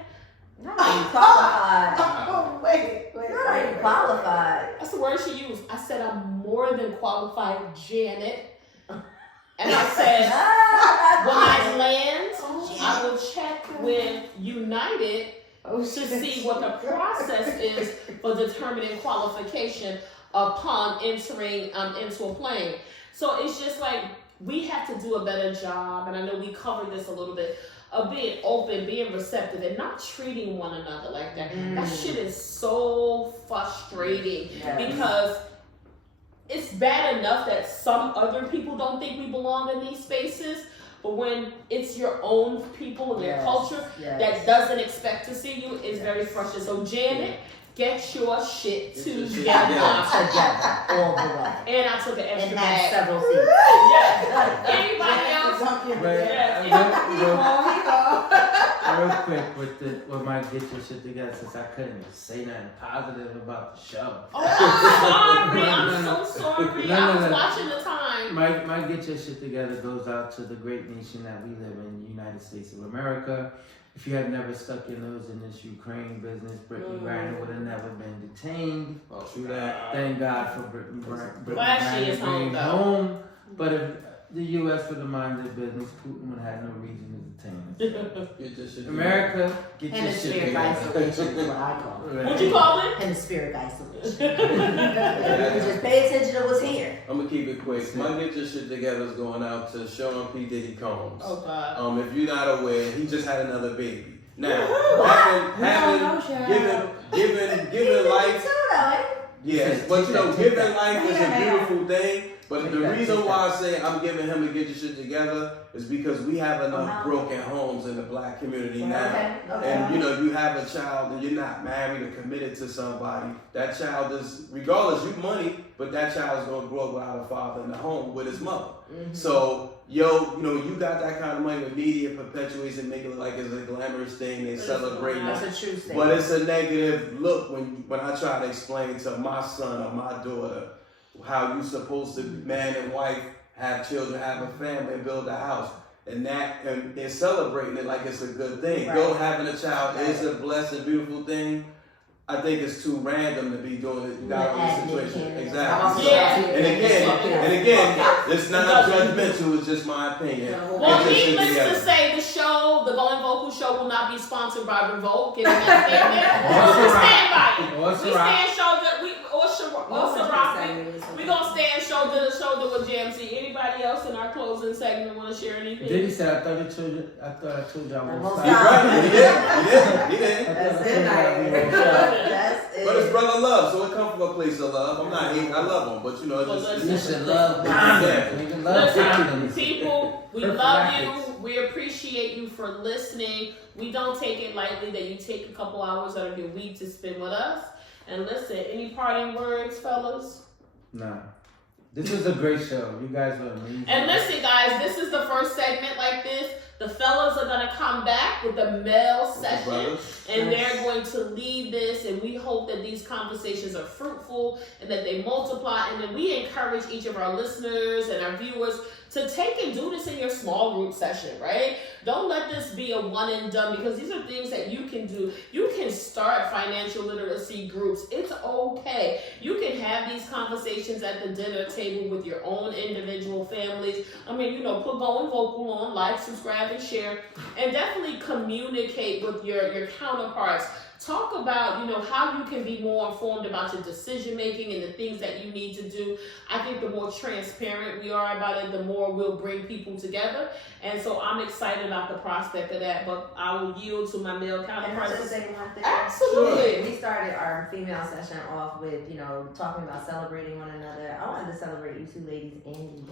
Not are you qualified. Oh, wait. Not are you qualified. That's the word she used. I said, "I'm more than qualified, Janet." And I said, when I land, I will check with United to see what the process is for determining qualification upon entering into a plane. So it's just like, we have to do a better job, and I know we covered this a little bit, of being open, being receptive, and not treating one another like that. That shit is so frustrating because it's bad enough that some other people don't think we belong in these spaces, but when it's your own people and your culture that doesn't expect to see you, it's very frustrating. So Janet, get your shit together. All the way. And I took an extra And bag. had several seats. Yeah. Anybody else? Real quick with my get your shit together, since I couldn't say nothing positive about the show. Oh, I'm sorry. I'm so sorry. I was watching the time. My get your shit together goes out to the great nation that we live in, the United States of America. If you had never stuck your nose in this Ukraine business, Brittany Griner would have never been detained. Oh, true that. Thank God for Brittany Glad she is Griner home, being though. home. But if the U.S. would have minded their business, Putin would have had no reason to detain us. America, get your shit Hemisphere together. isolation is what I call it. What'd you call it? Hemisphere isolation. You just pay attention to what's here. I'm gonna keep it quick. My get your shit together is going out to Sean P. Diddy Combs. Oh God. If you're not aware, he just had another baby. Now, giving life. Yes, but giving life is a beautiful thing. But the reason why I say I'm giving him to get your shit together is because we have enough broken homes in the black community now. And you have a child and you're not married or committed to somebody. That child is, regardless, you money, but that child is gonna grow up without a father in the home with his mother. So, you got that kind of money with media perpetuates and make it look like it's a glamorous thing. They celebrate. That's a true thing. But it's a negative look when I try to explain to my son or my daughter how you supposed to, man and wife, have children, have a family, and build a house. And they're celebrating it like it's a good thing. Right. Though having a child is a blessed, beautiful thing, I think it's too random to be doing it. You got all these situations. Exactly. Yeah. And again, it's not judgmental. It's just my opinion. Well, needless to say, the show, the Goin Vocal show, will not be sponsored by Revolt. Getting that statement. We stand by it. We stand shoulder. We gonna stand shoulder to shoulder with JMC. Anybody else in our closing segment want to share anything? Diddy said, I thought I told y'all You're one right. He did. That's it. That's it. But it's brother love, so it comes from a place of love. I'm not hating. I love him, but you know, it's You just should love condoms. Love condoms. People, we love you. We appreciate you for listening. We don't take it lightly that you take a couple hours out of your week to spend with us. And listen, any parting words, fellas? Nah. This was a great show. You guys were amazing. And listen, guys, this is the first segment like this. The fellas are going to come back with the male session, and they're going to lead this, and we hope that these conversations are fruitful and that they multiply, and then we encourage each of our listeners and our viewers to take and do this in your small group session, right? Don't let this be a one and done, because these are things that you can do. You can start financial literacy groups. It's okay. You can have these conversations at the dinner table with your own individual families. I mean, you know, put Goin Vocal on, like, subscribe, and share, and definitely communicate with your counterparts. Talk about, you know, how you can be more informed about your decision making and the things that you need to do. I think the more transparent we are about it, the more we'll bring people together. And so I'm excited about the prospect of that, but I will yield to my male counterparts. Can I just say one thing? Absolutely. We started our female session off with, you know, talking about celebrating one another. I wanted to celebrate you two ladies and you.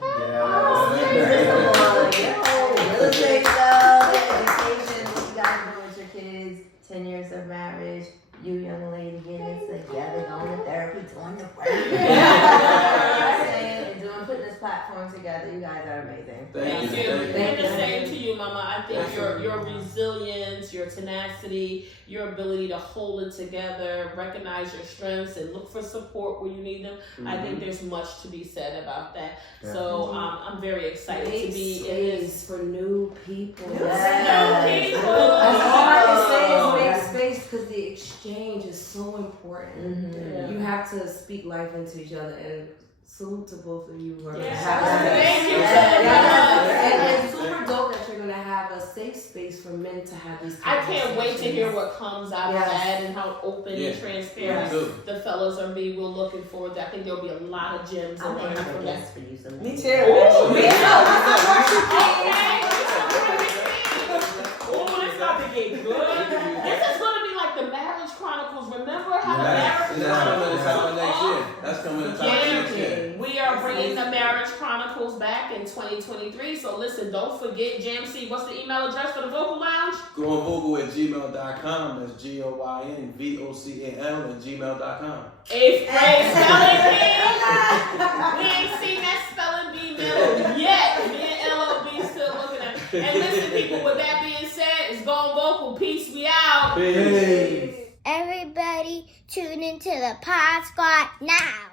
Real estate stuff, education, what you guys do with your kids, 10 years of marriage, you young lady getting it together, going to therapy, doing the work. And putting this platform together. You guys are amazing. Thank you. And the same to you, Mama. I think your resilience, your tenacity, your ability to hold it together, recognize your strengths, and look for support where you need them. I think there's much to be said about that. So I'm very excited to be in this for new people. Yes. New people. That's all I can say is make space, because the exchange is so important. You have to speak life into each other, and salute to both of you. Thank you. And it's super dope that you're going to have a safe space for men to have these conversations. I can't wait to hear what comes out of that and how open and transparent the fellas are being. We're looking forward to. I think there'll be a lot of gems in there from that. For you, so Me too. Me too. Oh, this about to get good. This is going to be like the Marriage Chronicles. Remember how the Marriage Chronicles? That's coming in next year. We are bringing the Marriage Chronicles back in 2023. So listen, don't forget, JMC, what's the email address for the Vocal Lounge? GoinVocal@gmail.com. That's GoinVocal@gmail.com. Eighth grade spelling bee. We ain't seen that spelling bee middle yet. Me and LOB still looking at it. And listen, people, with that being said, it's Goin Vocal. Peace, we out. Peace. Everybody tune into the Pod Squad now.